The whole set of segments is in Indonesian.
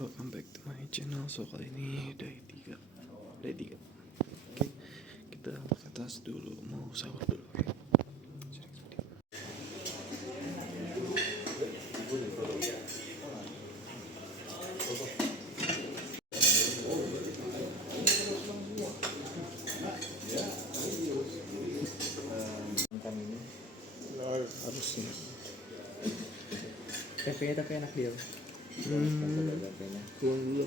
Welcome back to my channel. So kali ini day 3. Oke, kita ke atas dulu, mau sahur dulu. Oke. Harusnya TP tapi enak dia. pulang dulu.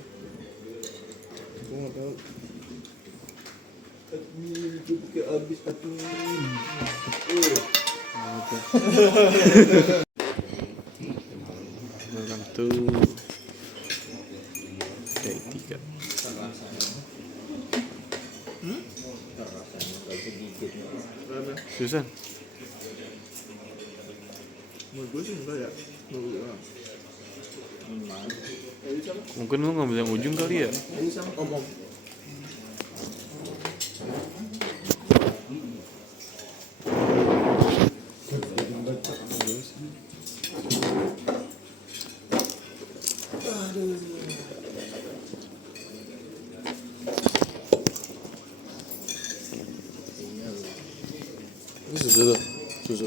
Gue nggak tahu. Itu kayak abis atuh. Welcome to day 3. Susan, menurut gue sih enggak ya, mungkin lu ngambil yang ujung kali ya? ini sama om. Ini susu tuh, susu.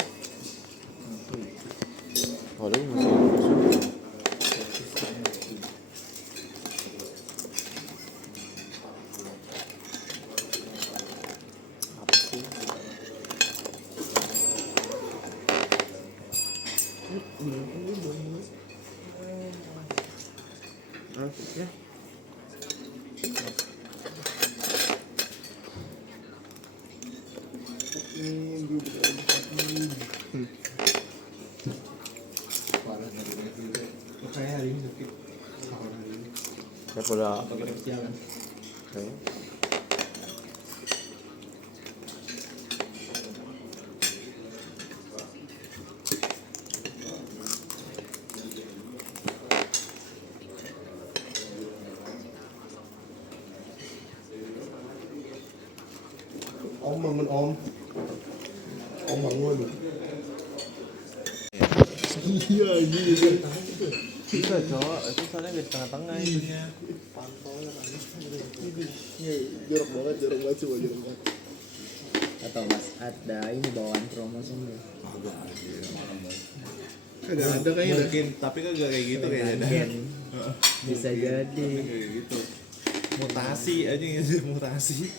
Waduh, masih susu. Apa sih? Ya. Kayak hari ini sakit. Daripada Jalan. kayak Om bangun om bangun. Iya gitu. Bisa cowok, itu soalnya di tengah-tengah itunya. Jorok banget coba jorok banget. Atau mas ada ini bawaan promo semua. Ada kayaknya. Mungkin, tapi kan gak kayak gitu kayaknya. Bagian. Bisa jadi. Kayak gitu. Mutasi aja ya, mutasi.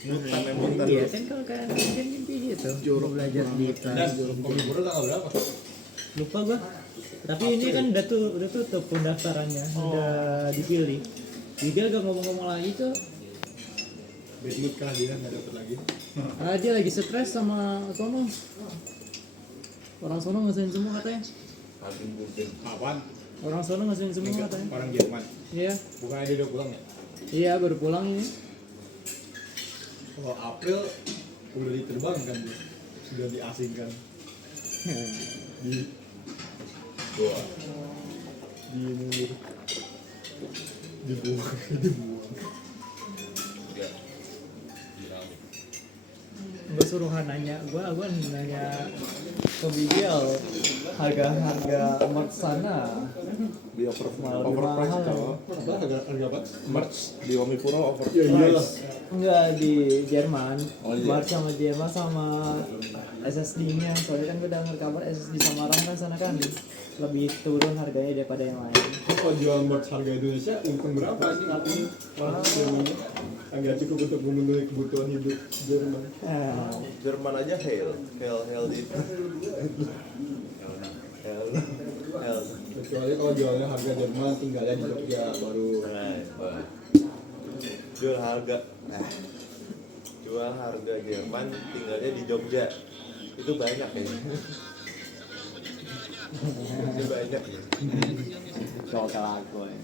Mutan. Iya kan kalau kan mimpi gitu. Mau belajar di kelas. Kopi pura tanggal berapa? Lupa gua. Tapi ini kan udah tutup pendaftarannya, udah dipilih. Dia gak ngomong-ngomong lagi tuh. Bad mood kah dia nggak dapet lagi? Dia lagi stres sama sono. Orang sono ngasain semua katanya. Apaan? Orang sono ngasain semua katanya. Orang Jerman. Iya. Bukannya dia udah pulang ya? Iya baru pulang ini. Kalau April udah diterbangkan dia. Sudah diasingkan. Dibuang. Gue suruhan nanya, gue nanya ke Bigel harga merch sana Di malah lebih overprice mahal. cowok. Apa harga apa? Merch di Omnipuro Ya overprice. iyalah. Enggak di Jerman, Oh, iya. merch sama Jerman sama SSD-nya. Soalnya kan gue dengar kabar SSD sama RAM kan sana kan lebih turun harganya daripada yang lain. Kalau jual merch harga Indonesia untung berapa sih? Agak cukup untuk memenuhi kebutuhan hidup Jerman. Jerman aja hell itu. Hell. Kecuali kalau jualnya harga Jerman tinggalnya di Jogja baru. Jual harga Jerman tinggalnya di Jogja. Itu banyak ya. Itu banyak. Soal aku ya.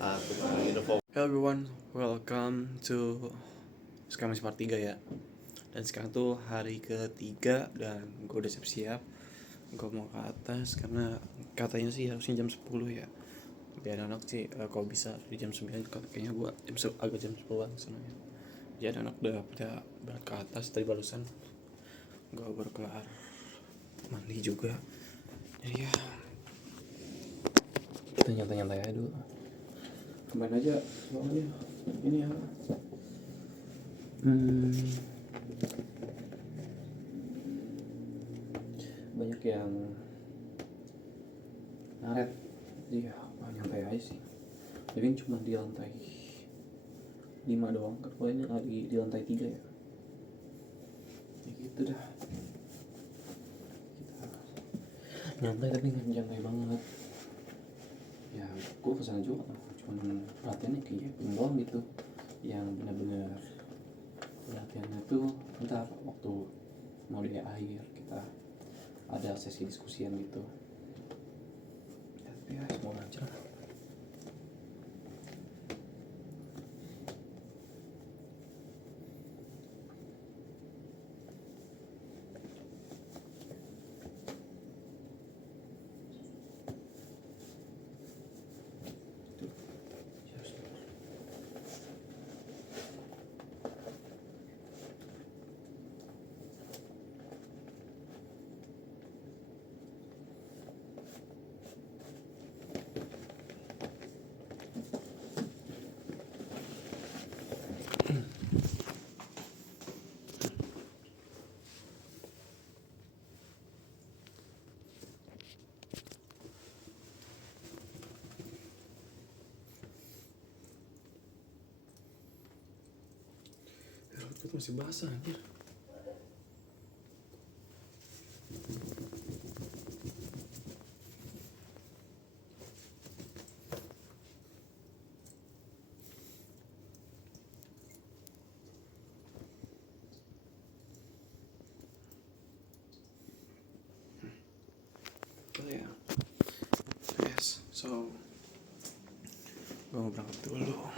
Aku mah info. Hello everyone, welcome to sekarang masih part 3 ya. Dan sekarang tuh hari ketiga dan gue udah siap-siap. Gue mau ke atas karena katanya sih harusnya jam 10 ya. Biar anak sih kalau bisa di jam 9, kayaknya gue agak jam 10-an sebenarnya. Jadi anak udah pada berangkat ke atas tadi barusan. Gue baru kelar mandi juga. Jadi ya kita nyantai-nyantai aja dulu. cobain aja soalnya ini ya. Banyak yang ngaret, iya nyantai aja sih. Jadi cuma di lantai 5 doang, kan ini lagi di lantai 3 ya. Ya gitu dah. Kita nyantai tapi nggak nyantai banget. Ya gue kesana juga cuma latihannya kayak doang gitu, yang benar-benar latihannya tuh ntar waktu mau di akhir kita ada sesi diskusian gitu. Ya semoga lancar. Itu masih basah anjir. Oh ya. Yes, so gue mau berangkat dulu.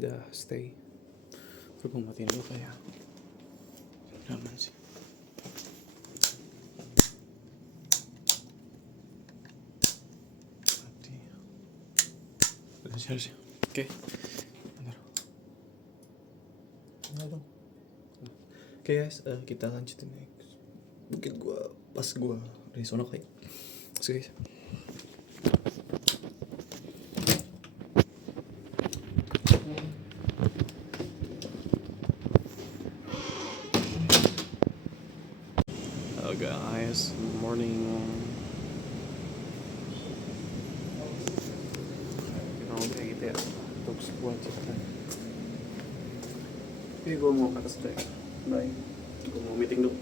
Udah stay. Gue mau matiin dulu kayak aman sih. Mati. Udah share sih. Oke. Bentar. Oke guys, kita lanjutin next. Mungkin pas gue dari sono kayak. So guys. Hello guys, morning. Kayak gitu ya untuk sebuah cerita. Oke, gue mau ke atas deh. Bye. Gue mau meeting dulu.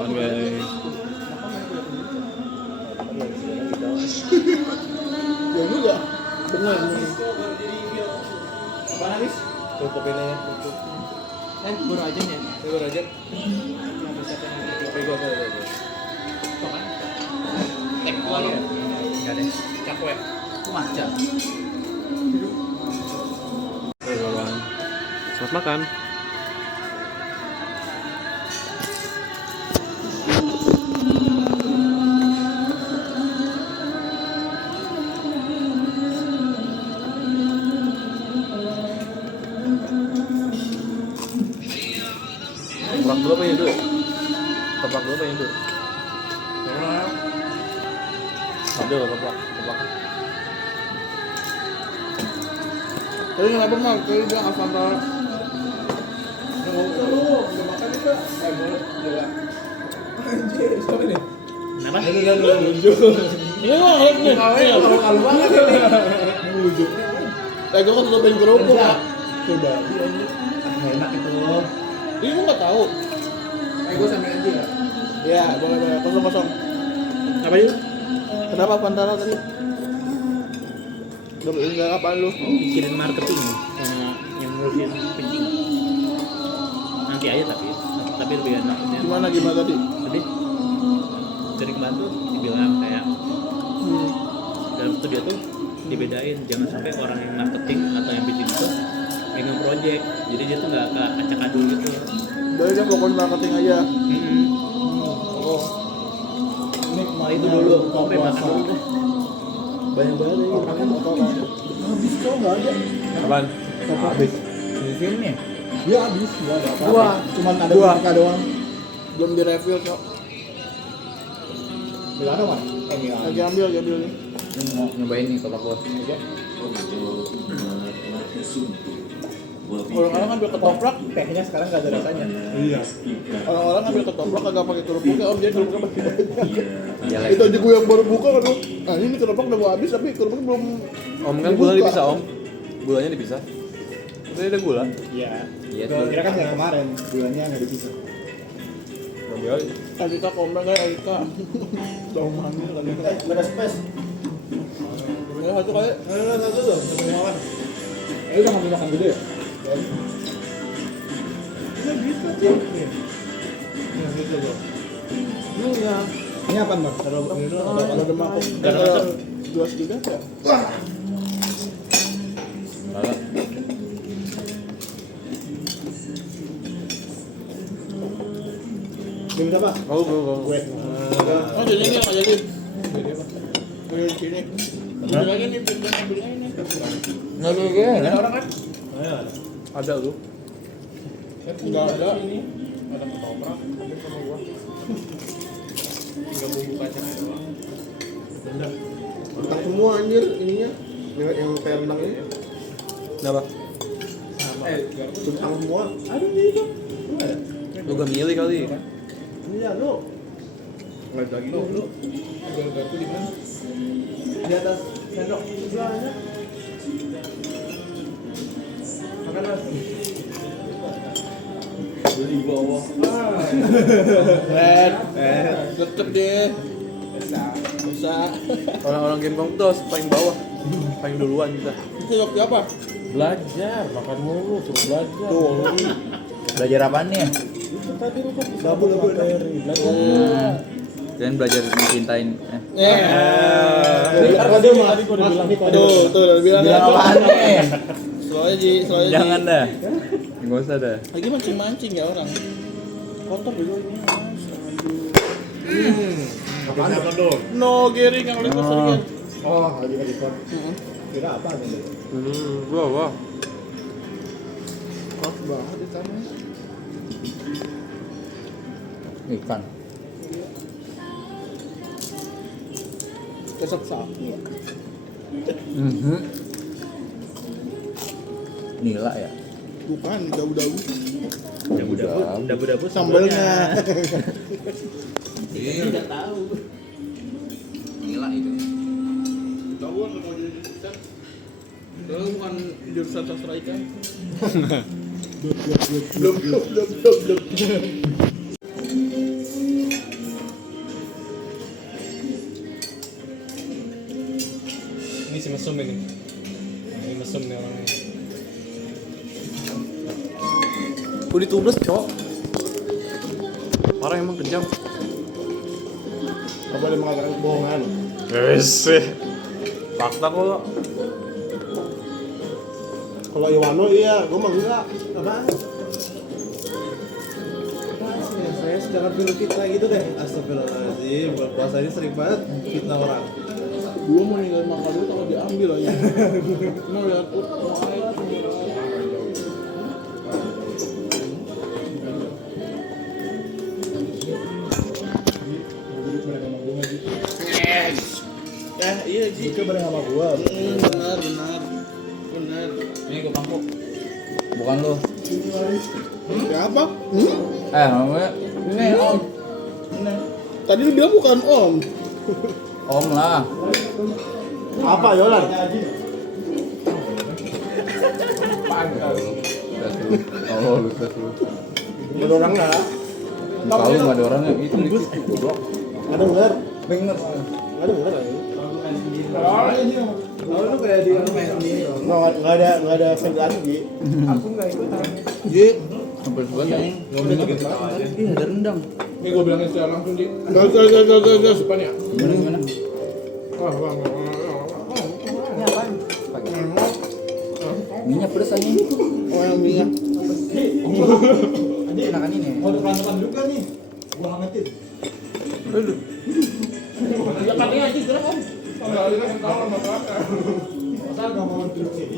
Guys. Ya juga. Benar nih. Apa habis? Tutup ini ya. Tutup. Baru aja nih. Baru aja. Kopi gua. Tek gua lo. Enggak deh. Cakwe. Aku maca. Kawan. Selamat makan. dulu apa Indo? Keplak dulu apa Indo? Ada keplak. Tadi kenapa mah? Tadi bilang Avanta. Nggak usah lu, udah makan juga. Boleh, gila. Anjir, siapa nih? Kenapa? Ini mah nih. Kalau banget ini. Wujud. Gue kan cobain kerupuk. Coba. Enak itu. Ini gue nggak tahu. Gue sampai aja ya. Iya, boleh. Kosong. Apa itu? Kenapa Pantara tadi? Udah apaan lu? Pikirin marketing sama yang ngurusin pitching. Nanti aja tapi lebih enak. Gimana tadi? Tadi dari kemarin tuh dibilang kayak dalam itu dia tuh dibedain, jangan sampai orang yang marketing atau yang pitching itu megang project, jadi dia tuh nggak acak adul gitu. Jadi dia fokus marketing aja. Oh. Ini itu dulu, sampai makan dulu deh. Banyak banget ya. Habis kok nggak ada. Apaan? Habis. Di sini. Dia habis, nggak ada apa-apa. Cuman ada mereka doang. Belum di refill kok. Bila ada mas? Lagi ambil nih. Mau nyobain nih kotak bos. Orang-orang ngambil ketoprak, Tehnya sekarang nggak ada rasanya. Iya. orang-orang ngambil ketoprak kagak pakai kerupuknya, om jadi kerupuknya masih banyak. Iya Itu aja gue yang baru buka kan, nah ini ketoprak udah mau habis tapi kerupuknya belum. Om kan gula dipisah om. Gulanya dipisah. Tadi ada gula. Iya. Iya. Kira kan yang kemarin gulanya nggak dipisah. Ambil. Alika komen kayak Alika. Daun manis lagi. Ada space. Ya satu kali. Satu dong. Satu makan. Udah ngambil makan gede ya? Ini apa bang? Kalau ada mangkok, gelas juga ya. Malah. Ini apa? Oh. Gue. Oh jadi ini nggak jadi. Jadi sini. Ini lagi nih, ambil ini. Nggak boleh. Ada orang kan? Ada lu. Enggak ada. Ada ketoprak, mungkin sama gua. Tinggal bumbu kacang aja doang. Rendang semua anjir ininya. Yang kayak rendang ini. Kenapa? Kentang semua. Lu gak milih kali. Iya lu. Nggak ada lagi lu. Garpu di mana? Di atas sendok sebelahnya. Makan mas. Beli bawah. Deket deh. Bisa. Orang-orang Gengkong tuh paling bawah. Paling duluan kita. Itu waktu apa? Belajar, makan mulu, suruh belajar. Tuh. Belajar apaan nih? Itu tadi lu kan Double materi. Belajar. Kalian belajar mencintain. Kalau dia mah tadi gua udah bilang Tuh, udah bilang. apaan nih? Slow aja, Ji. Jangan dah. Nggak usah dah. Lagi mancing-mancing ya orang. Kotor dulu ini. Apaan apa tuh? No, Gary nggak boleh kotor kan. Oh, lagi ke record. Kira apa nih? Wah. Kotor banget di sana. Ikan. Kesep sapi. Nila ya. Bukan, dabu-dabu. Dabu-dabu Sambalnya. Tidak tahu. Nila itu. Tahu kan mau jadi jurusan? Kalau bukan jurusan sastra ikan. Belum. Ini si mesum ini. Ini mesum nih orangnya. Udah ditubles, Cok. Parah emang kejam. Apa dia mengatakan kebohongan? Fakta kok. Kalau Iwano iya, gua mah enggak. Apaan? Saya jangan dulu fitnah gitu deh. Astagfirullahaladzim, bulan puasa ini sering banget fitnah orang. Gua mau ninggalin makan dulu kalau diambil aja. Mau lihat mau air. Ika bareng sama gua. Benar. Ini gue pangku. Bukan lu. Siapa? Namanya ini Om. Ini. Tadi lu bilang bukan Om. Om lah. Apa Yolan? Oh, lu tes lu. Ada orang nggak? Kalau nggak ada orangnya itu goblok. Ada denger? Denger. Ada denger nggak? Lalu lu kayak di Nggak ada senggan Ji. aku nggak ikutan. Ji, Sampai sebulan yang Ngomongin gitu. Ih, ada rendang. Ini gua bilangin secara langsung di gas. depan ya. Gimana? Wah. Ini apaan? Minyak pedas aja. Oh yang minyak. Enakan ini. Oh, depan juga nih. Gua hangatin. Ya katanya aja gerak Om. Enggak ada yang tahu sama kakak. Masa enggak mau duduk sini.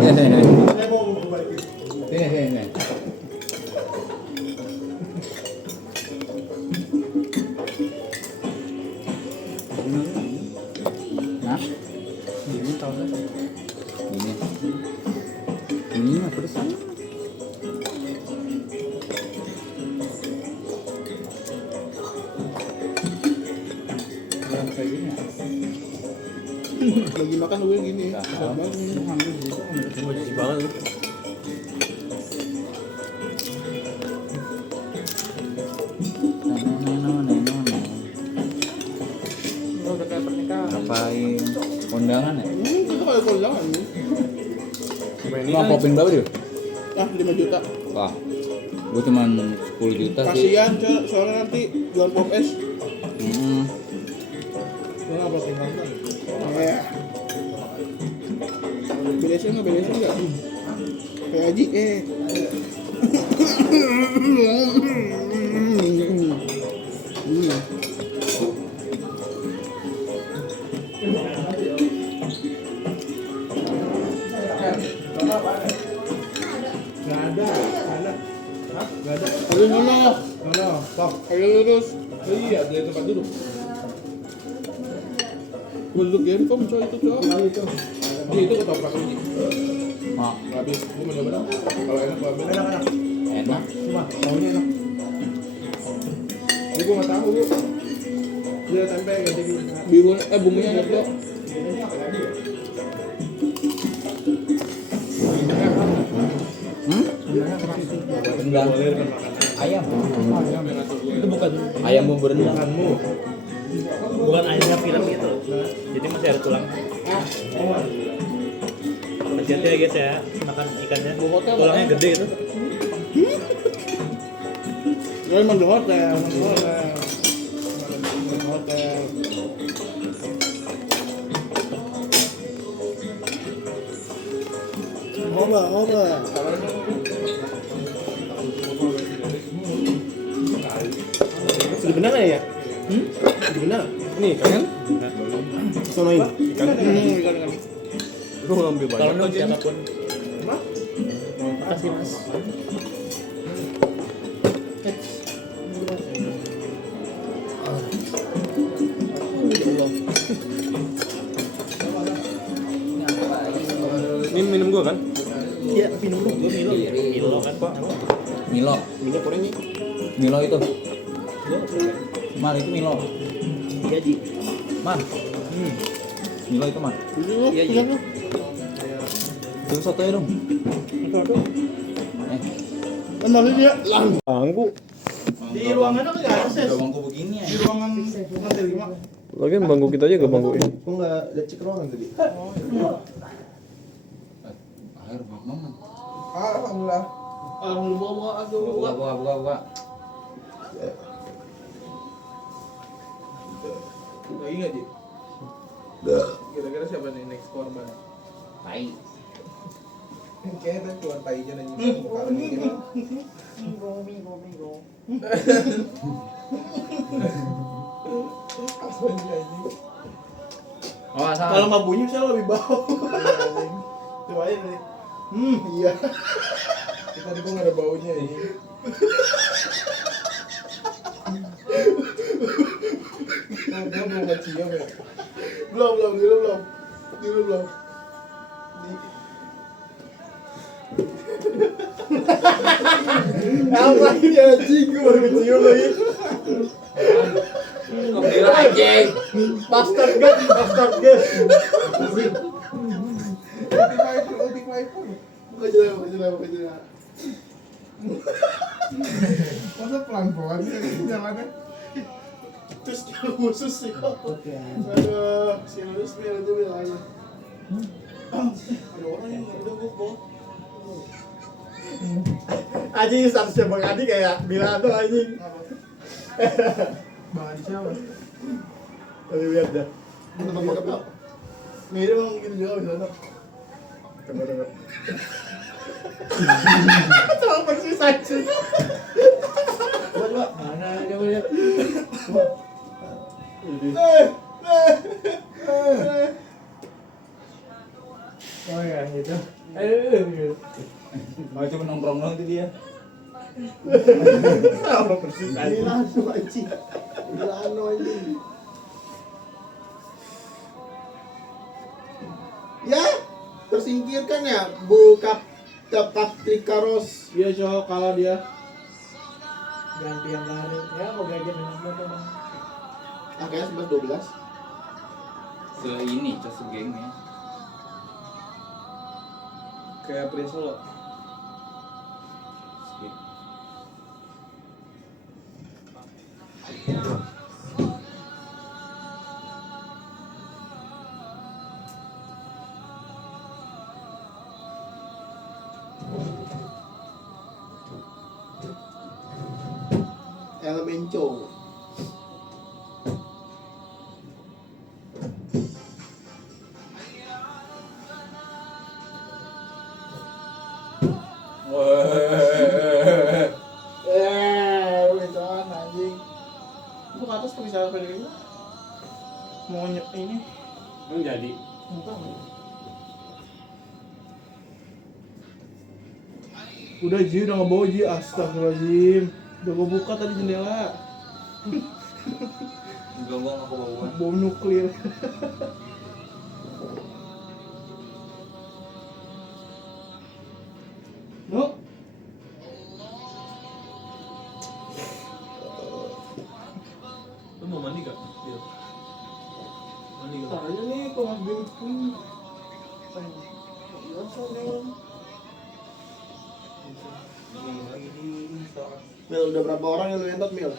Saya mau memperbaiki. Ini. Nah, ini tahu kan? Ini apa pedas? Kayak gini ya? Lagi makan gue gini. Bersih banget lu. Udah kayak pernikahan. Ngapain? Kondangan ya? Itu kayak kondangan nih. Lu amplopin berapa dia? Ah 5 juta. Wah, gue cuman 10 juta sih. Kasihan soalnya nanti jual pop es. Gua enggak boleh tinggalkan. Beresin nggak? Kayak Haji Enggak ada. Hah? Enggak ada. Ayo sana. Mana? Stop. Ayo lurus. Iya, ada tempat duduk. Gue duduk Genkom coy itu coy. Itu ketoprak ini. Mak, Habis, gua mau coba dong. Kalau enak gua ambil. Enak. enak. Cuma baunya enak. Ini gua nggak tahu. Dia tempe ganti Bihun bumbunya enak dok. Rendang. Ayam. Itu bukan ayam bumbu rendang. Bukan ayamnya film gitu, jadi masih ada tulang. Hati-hati ya guys ya, makan ikannya. Tulangnya gede itu. Gue emang di hotel. Ngoba. Sudah benar ya? Sudah benar. Ini kan? Sonoin. Ikan. Ikan. Lu ngambil banyak. Tolong dong siapapun. Makasih mas. Ini minum gua kan? Iya, minum dulu. Gue Milo kan. Milo. Minyak gorengnya. Milo itu. Mal itu Milo. Iya Ji. Man. Milo itu man. Iya Ji. Itu soto dong. Kan maksudnya dia lang. Bangku. Di ruangan kan nggak akses. Udah bangku begini ya. Di ruangan lantai 5. Lagian bangku kita aja gak bangkuin. Gua nggak lihat cek ruangan tadi. Air buat mama. Alhamdulillah. Alhamdulillah Buka. Lagi nggak Ji? Kira-kira siapa nih next korban? Tai. Kayaknya keluar tainya aja. Oh, asal. Kalau nggak bunyi saya lebih bau. Cobain nih. Iya. Kita di gua nggak ada baunya ini. Gua belum ngecium ya. Belum. Apa ini anjing, gue baru kecium lagi. Gila anjing. Bastard guys. Ulti Viper. Bukan jelas. Masa pelan-pelan sih jalannya? Terus jalan khusus sih kok. Aduh, si Halus biar aja bilangnya. Ada orang yang udah gue anjing statusnya Bang Adi kayak bilang tuh anjing. Bang Adi siapa? Tadi lihat dah. Tebak-tebak. Mirip emang gitu juga bisa. Tebak-tebak. Sama persis aja. Coba. Mana coba lihat. Oh ya gitu. Mau cuma nongkrong doang tuh dia. Sama persis aja. Milano anjing. Ya, tersingkirkan ya Bu Katrikaros. Iya cowok kalah dia. Ganti yang lari. Ya mau gajian enak banget bang. Kayaknya 11-12. Ini cas gengnya. Kayak Prince Solo. Elemenco. Beneran anjing. Itu ke atas tuh bisa apa gitu? Mau ini? Emang jadi. Enggak. Udah Ji, udah ngebawa Ji, astagfirullahaladzim. Udah gue buka tadi jendela. Enggak gua enggak bawa. Bom nuklir. No. Lu mau mandi gak? Iya. Mandi gak? Ntar aja nih, kok Mas Bim pun. Mil, udah berapa orang yang lu entot, Mil?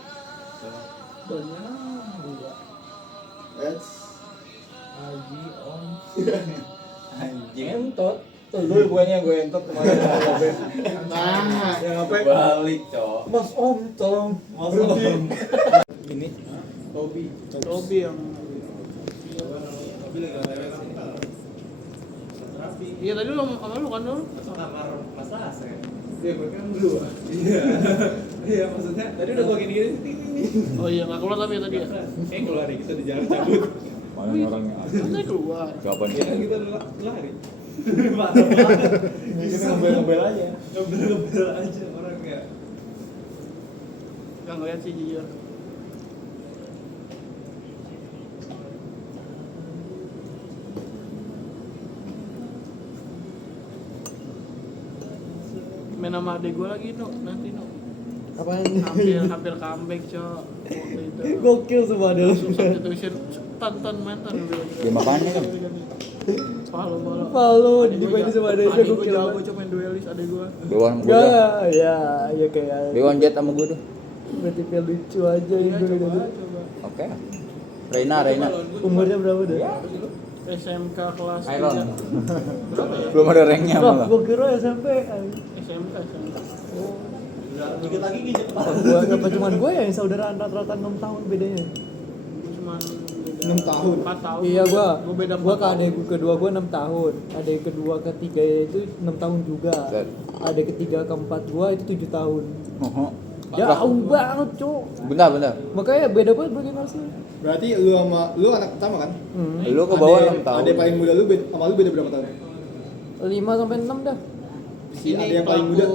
Banyak. Let's. Haji om. Anjing. Entot. Tuh lu bukannya gue entot kemarin. Nah, Yang apa? Balik, Cok. Mas om tolong. Mas Om. Ini. Tobi yang iya tadi lu sama lu kan dulu? Kamar Mas Asep. Iya gue kan dulu. Iya maksudnya tadi udah gue gini-gini. Oh iya nggak keluar tapi ya tadi ya? Keluar kita di jalan cabut. Mana orangnya? Katanya keluar. Kapan Iya kita lari. Parah banget. Kita ngebel aja. Ngebel aja orangnya. Gak ngeliat sih jujur. Main sama adek gue lagi nanti Apaan? hampir comeback cok waktu itu Gokil semua dulu. langsung substitution tan mantan Game apaan nih, Kang? Palu dijumpain sama adek adek gue gokil. jago cok main duelis adek gue Dewan gua. dah. Ya kayak Dewan Jet sama gua tuh. berarti kayak lucu aja iya gitu. coba Oke. Reina. Umurnya berapa deh? SMK kelas Iron. 3 berapa ya? Belum ada ranknya Wah, malah. gue kira SMP. SMK Dikit lagi gijek Gua apa cuman gue ya yang saudara rata-rata 6 tahun bedanya. gue cuma 6 tahun. 4 tahun Iya gue beda gua 4 ke adek kedua gua 6 tahun. Adek kedua ketiga itu 6 tahun juga. Set. Adek ketiga keempat gua itu 7 tahun. Oho. Jauh banget, Cuk. Bentar. Makanya beda banget bergenerasi. berarti lu anak pertama kan? Lu ke bawah 6 tahun. Adek paling muda lu sama lu beda berapa tahun? 5 sampai 6 dah. Si adek yang paling muda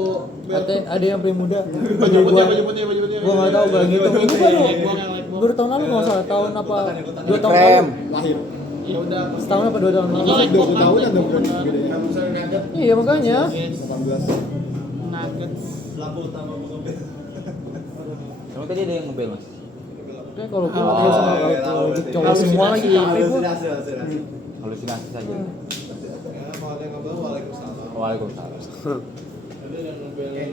Ada yang paling muda. baju putih Gua enggak tahu gak ngitung. Itu baru tahun lalu kalau salah tahun apa 2 tahun lalu. lahir Ya udah Setahun apa 2 tahun? Makanya 20 tahun ada bukan Nuggets. bedanya. Misalnya kaget Iya makanya. 18. Nuggets. Lampu utama mobil. Kamu tadi ada yang ngebel mas? Kayak kalau gue Oh, kalau sama iya, kalau berarti. cowok semua lagi capek gue. Halusinasi. Halusinasi saja. Ya, kalau ada yang ngobrol, waalaikumsalam. Waalaikumsalam. Ada yang ngebel. Oke.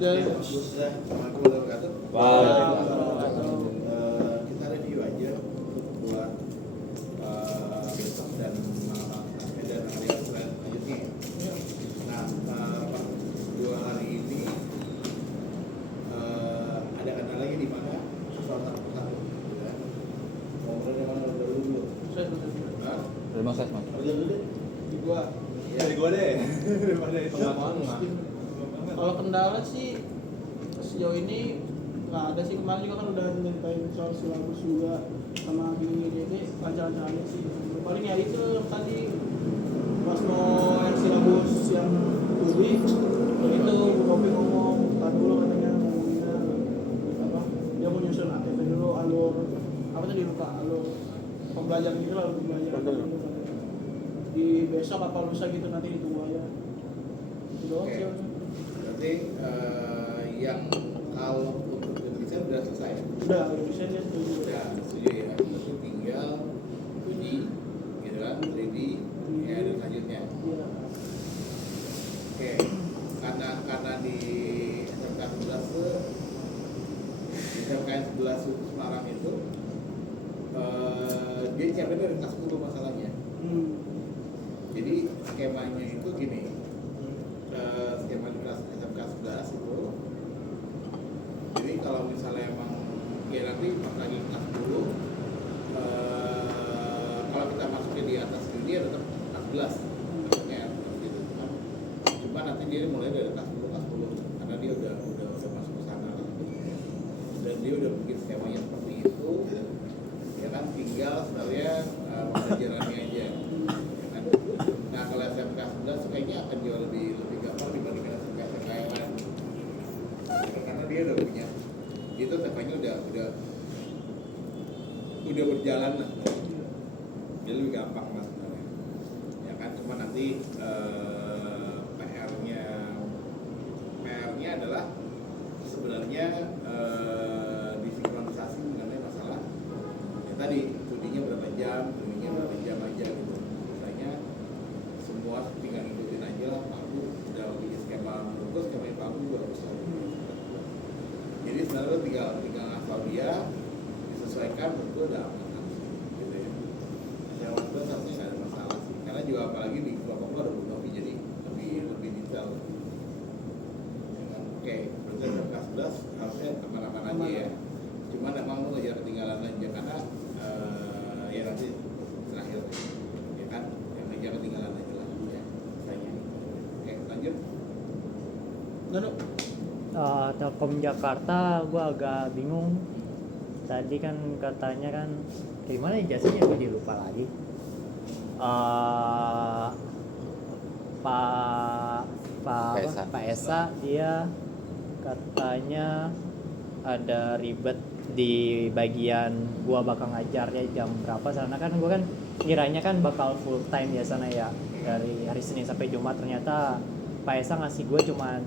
Dan Assalamualaikum warahmatullahi wabarakatuh. Waalaikumsalam. Kita review aja buat besok dan dan hari selanjutnya. Nah, 2 hari ini ada kata lagi di mana soal satu. Ngobrol di mana dulu? Hah? Dari Mas Mas. Kerja dulu deh. di gua Ya, dari gua deh. Daripada itu. kalau kendala sih sejauh ini nggak ada sih. Kemarin juga kan udah nyeritain soal silabus juga sama gini jadi lancar-lancar sih. Paling ya itu yang tadi pas mau yang silabus yang ubi itu Bu Kopi ngomong tar dulu katanya ngomongnya apa dia mau nyusun ATP dulu alur apa tadi lupa alur pembelajaran gitu lah, alur pembelajaran di besok apa lusa gitu nanti ditunggu aja itu doang Oke. sih. Berarti yang kalau untuk desain udah selesai. Udah bisa dia setuju. Udah setuju ya. Berarti tinggal bunyi, gitu kan, 3D, ya dan selanjutnya. Iya. Oke. Karena di SMK 11 tuh, di SMK 11 Semarang itu, dia siapin dari kelas 10 masalahnya. Jadi skemanya itu gini. Skema di kelas SMK 11 itu, jadi kalau misalnya emang ya nanti pas lagi kelas 10 kalau kita masuknya di atas ini ya tetap kelas 11 maksudnya gitu kan. Cuma nanti dia mulai dari kelas 10 karena dia udah masuk ke sana lah. Dan dia udah bikin skemanya seperti itu ya kan, tinggal sebenarnya pembelajarannya aja ya kan. Nah kalau SMK 11 kayaknya akan jauh lebih gampang dibandingkan SMK yang lain karena dia udah punya itu TP-nya udah berjalan lah, jadi lebih gampang mas sebenarnya ya kan. Cuma nanti PR-nya adalah sebenarnya disinkronisasi mengenai masalah ya tadi studinya berapa jam aja gitu. Misalnya semua tinggal ngikutin aja lah, Paku udah bikin skema terus skema Paku juga harus tahu. Jadi sebenarnya tinggal ngasal dia disesuaikan betul udah aman gitu ya. Yang waktu harusnya nggak ada masalah sih, karena juga apalagi di kelompok ada Bukopi jadi lebih detail. Ya kan? Oke, berarti kelas 11 harusnya aman-aman aja ya. Cuman emang lu ngejar ketinggalan aja karena ya nanti terakhir ya kan yang ngejar ketinggalan aja lah ya sayangnya. Oke, lanjut. Danu Telkom Jakarta gue agak bingung. Tadi kan katanya kan gimana ijazahnya gue lupa lagi. Pak Esa dia katanya ada ribet di bagian gua bakal ngajarnya jam berapa sana kan gua kan kiranya kan bakal full time ya sana ya dari hari Senin sampai Jumat, ternyata Pak Esa ngasih gua cuman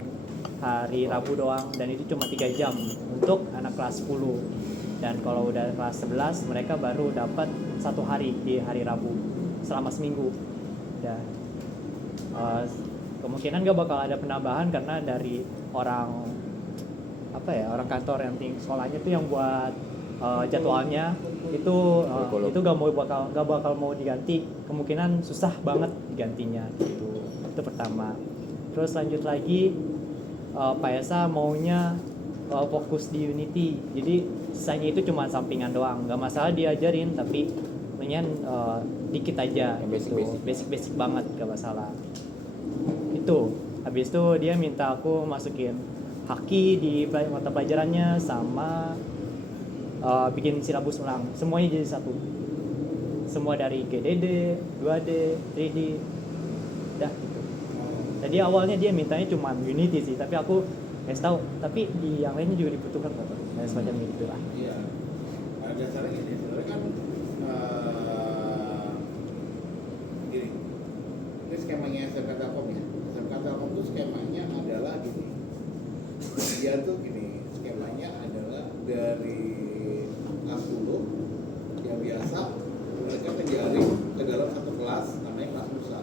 hari Rabu doang dan itu cuma 3 jam untuk anak kelas 10 dan kalau udah kelas 11 mereka baru dapat 1 hari di hari Rabu selama seminggu dan kemungkinan gak bakal ada penambahan karena dari orang kantor yang sekolahnya tuh yang buat jadwalnya itu gak bakal mau diganti, kemungkinan susah banget digantinya gitu. Itu pertama. Terus lanjut lagi Pak Esa maunya fokus di Unity, jadi sisanya itu cuma sampingan doang, nggak masalah diajarin tapi mendingan dikit aja gitu. Basic banget nggak masalah itu. Habis itu dia minta aku masukin haki di mata pelajarannya sama bikin silabus ulang, semuanya jadi satu, semua dari GDD, 2D, 3D dah gitu. Jadi awalnya dia mintanya cuma Unity sih, tapi aku kasih tahu tapi di yang lainnya juga dibutuhkan kok, dan semacam gitu lah. Iya, dasarnya gini, sebenarnya kan ini skemanya SMK Telkom ya. SMK Telkom tuh skemanya adalah gini. Dia tuh gini, skemanya adalah dari kelas 10 yang biasa mereka menjaring ke dalam satu kelas namanya kelas Nusa.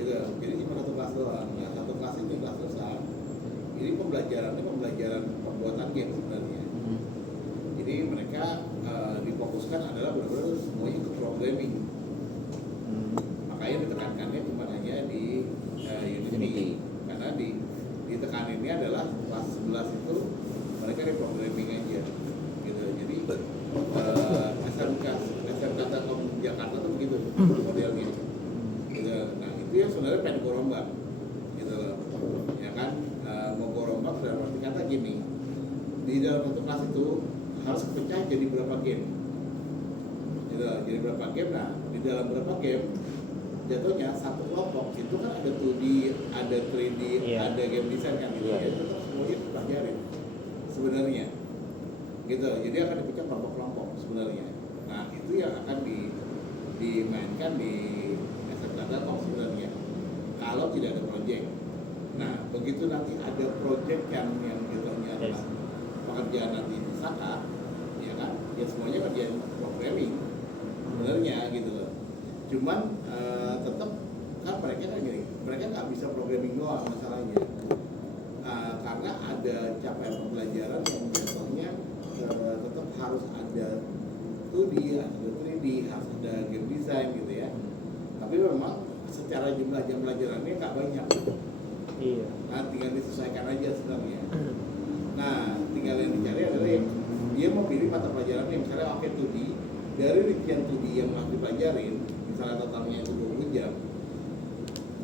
Gitu. Jadi cuma satu kelas doang. Nah, satu kelas ini kelas Nusa. Ini pembelajarannya pembelajaran pembuatan game sebenarnya. Jadi mereka difokuskan adalah benar-benar semuanya ke programming. Makanya ditekankannya cuma hanya di Unity. Karena ditekaninnya adalah kelas 11 itu mereka di programming aja. Gitu. Jadi SMK Telkom Jakarta tuh begitu modelnya. Gitu. Nah, itu yang sebenarnya pengen gue rombak. Gitu. Ya kan? Mau gue rombak dalam arti kata gini. Di dalam satu kelas itu harus pecah jadi berapa game. Gitu. Jadi berapa game. Nah, di dalam berapa game jatuhnya satu kelompok itu kan ada 2D, ada 3D, ada game design kan gitu. Ya, itu semuanya dipelajarin sebenarnya. Gitu. Jadi akan dipecah kelompok-kelompok sebenarnya. Nah, itu yang akan dimainkan di SMK Telkom sebenarnya. Kalau tidak ada project. Nah, begitu nanti ada project yang jatuhnya adalah pekerjaan nanti di Saka, ya kan? Ya semuanya kerjaan programming sebenarnya gitu loh. Cuman tetap kan mereka kan gini, mereka nggak bisa programming doang masalahnya. Karena ada capaian pembelajaran yang contohnya tetap harus ada 2D, ada 3D, harus ada game design gitu ya. Tapi memang secara jumlah jam pelajarannya nggak banyak. Iya. Nah, tinggal disesuaikan aja sebenarnya. Nah, tinggal yang dicari adalah yang dia mau pilih mata pelajaran yang misalnya oke 2D, dari rincian 2D yang mau dipelajarin, misalnya totalnya itu 20 jam,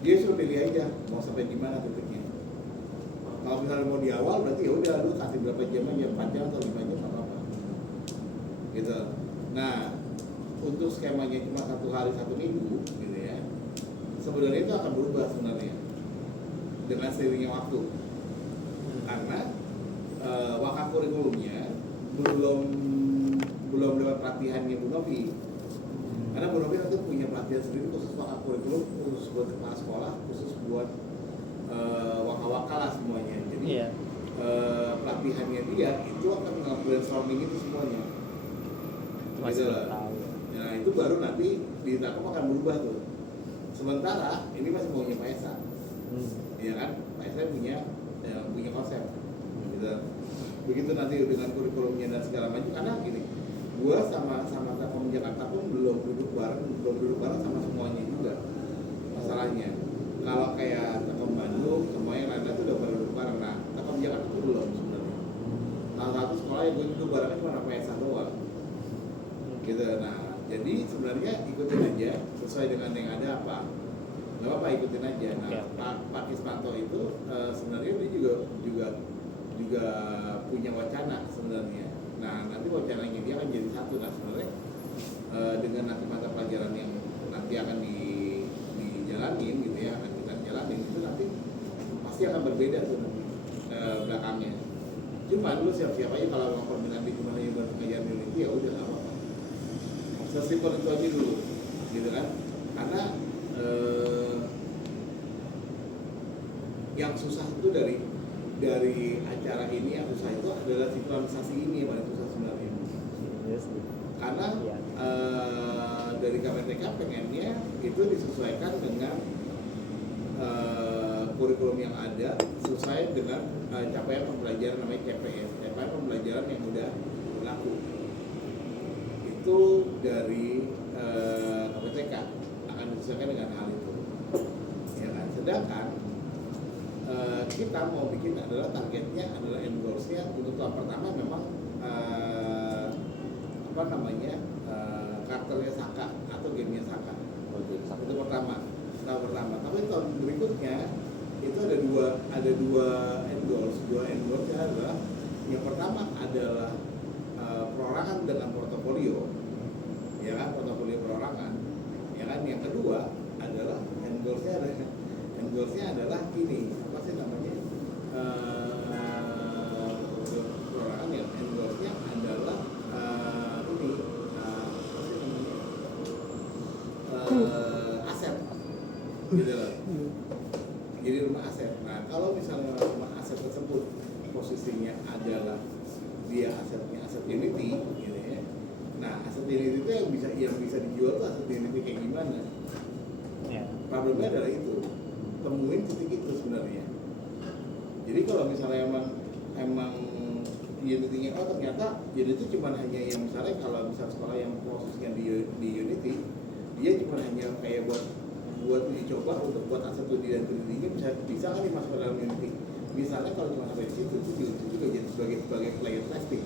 dia suruh pilih aja mau sampai di mana titiknya. Kalau misalnya mau di awal berarti ya udah lu kasih berapa jam aja, 4 jam atau 5 jam apa-apa. Gitu. Nah, untuk skemanya cuma 1 hari 1 minggu gitu ya. Sebenarnya itu akan berubah sebenarnya dengan seiringnya waktu. Karena wakaf kurikulumnya belum dapat pelatihannya Bu Novi. Karena Bu Novi nanti punya pelatihan sendiri khusus wakaf kurikulum, khusus buat kepala sekolah, khusus buat wakal-wakal lah semuanya. Jadi pelatihannya dia itu akan nge-brainstorming itu semuanya. Gitu lah. Nah itu baru nanti di Telkom akan berubah tuh. Sementara ini masih maunya Pak Esa. Ya kan, Pak Esa punya konsep. Gitu. Begitu nanti dengan kurikulumnya dan segala macam, karena gini, gua sama Telkom Jakarta pun belum duduk bareng sama semuanya juga masalahnya. Kalau kayak Telkom Bandung, semuanya lainnya itu udah duduk bareng. Nah, Telkom Jakarta itu belum sebenarnya. Salah satu sekolah yang gue duduk barengnya cuma Pak Esa doang. Gitu. Nah, jadi sebenarnya ikutin aja sesuai dengan yang ada apa. Nggak apa-apa, ikutin aja. Nah, Pak Kismanto itu sebenarnya dia juga punya wacana sebenarnya. Nah, nanti wacananya dia akan jadi satu. Nah, sebenarnya dengan nanti mata pelajaran yang nanti akan dijalanin gitu ya, akan kita jalanin itu nanti pasti akan berbeda tuh nanti belakangnya. Cuma lu siap-siap aja kalau mau permintaan di gimana yang pengajaran Unity ya udah nggak apa-apa. Sesimpel itu aja dulu, gitu kan? Karena yang susah itu dari acara ini yang susah itu adalah sinkronisasi ini yang paling susah sebenarnya. Karena dari KPTK pengennya itu disesuaikan dengan kurikulum yang ada sesuai dengan capaian pembelajaran namanya CPS, capaian pembelajaran yang udah berlaku. Itu dari KPTK akan disesuaikan dengan hal itu. Ya kan? Sedangkan kita mau bikin adalah targetnya adalah endorse-nya untuk tahun pertama memang karakternya Saka atau gamenya Saka. Itu pertama, tahun pertama. Tapi tahun berikutnya itu ada dua endorse. Dua endorse adalah yang pertama adalah perorangan dengan portofolio, ya kan, portofolio perorangan, ya kan. Yang kedua adalah endorse-nya adalah ini apa sih namanya, perorangan yang endorse-nya adalah ini apa sih namanya, aset gitu loh. Jadi rumah aset. Nah kalau misalnya rumah aset tersebut posisinya adalah dia asetnya aset unity gitu ya. Nah aset unity itu yang bisa dijual tuh aset unity kayak gimana? Ya. Problemnya adalah itu, temuin titik itu sebenarnya. Jadi kalau misalnya emang unity-nya, oh ternyata unity cuma hanya yang misalnya kalau misal sekolah yang prosesnya di unity, dia cuma hanya kayak buat uji coba untuk buat aset 2D dan 3D-nya bisa kan dimasuk ke dalam unity. Misalnya kalau cuma sampai di situ, itu juga jadi sebagai player testing.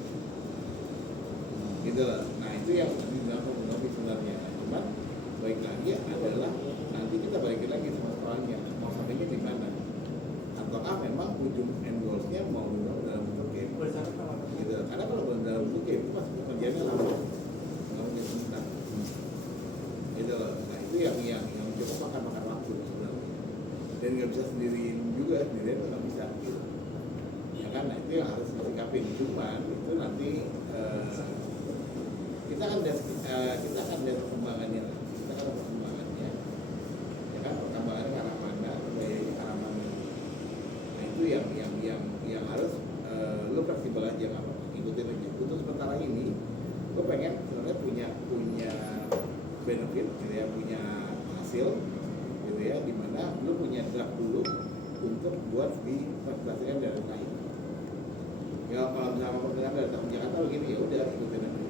Gitu lah. Nah itu yang dibilang sebenarnya. Cuman baik lagi adalah nanti kita balikin lagi sama sekolahnya, mau sampainya di mana? Ataukah memang ujung end goals-nya mau dalam bentuk game? Gitu. Karena kalau dalam bentuk game itu pasti pekerjaannya lama, nggak mungkin sebentar. Gitu loh. Nah itu yang coba makan waktu sebenarnya. Dan nggak bisa sendirian itu nggak bisa. Gitu. Ya kan, nah itu yang harus disikapin. Cuman itu nanti kita akan lihat perkembangannya. Ya kan perkembangannya ke arah mana, gayanya ke arah mana. Nah itu yang harus lo fleksibel aja, nggak apa-apa, ikutin aja. Untuk sementara ini, gue pengen sebenarnya punya benefit, gitu ya, punya hasil, gitu ya, dimana lo punya draft dulu untuk buat dipresentasikan dari lain. Ya kalau misalnya pertanyaan dari tahun Jakarta begini, ya udah ikutin aja.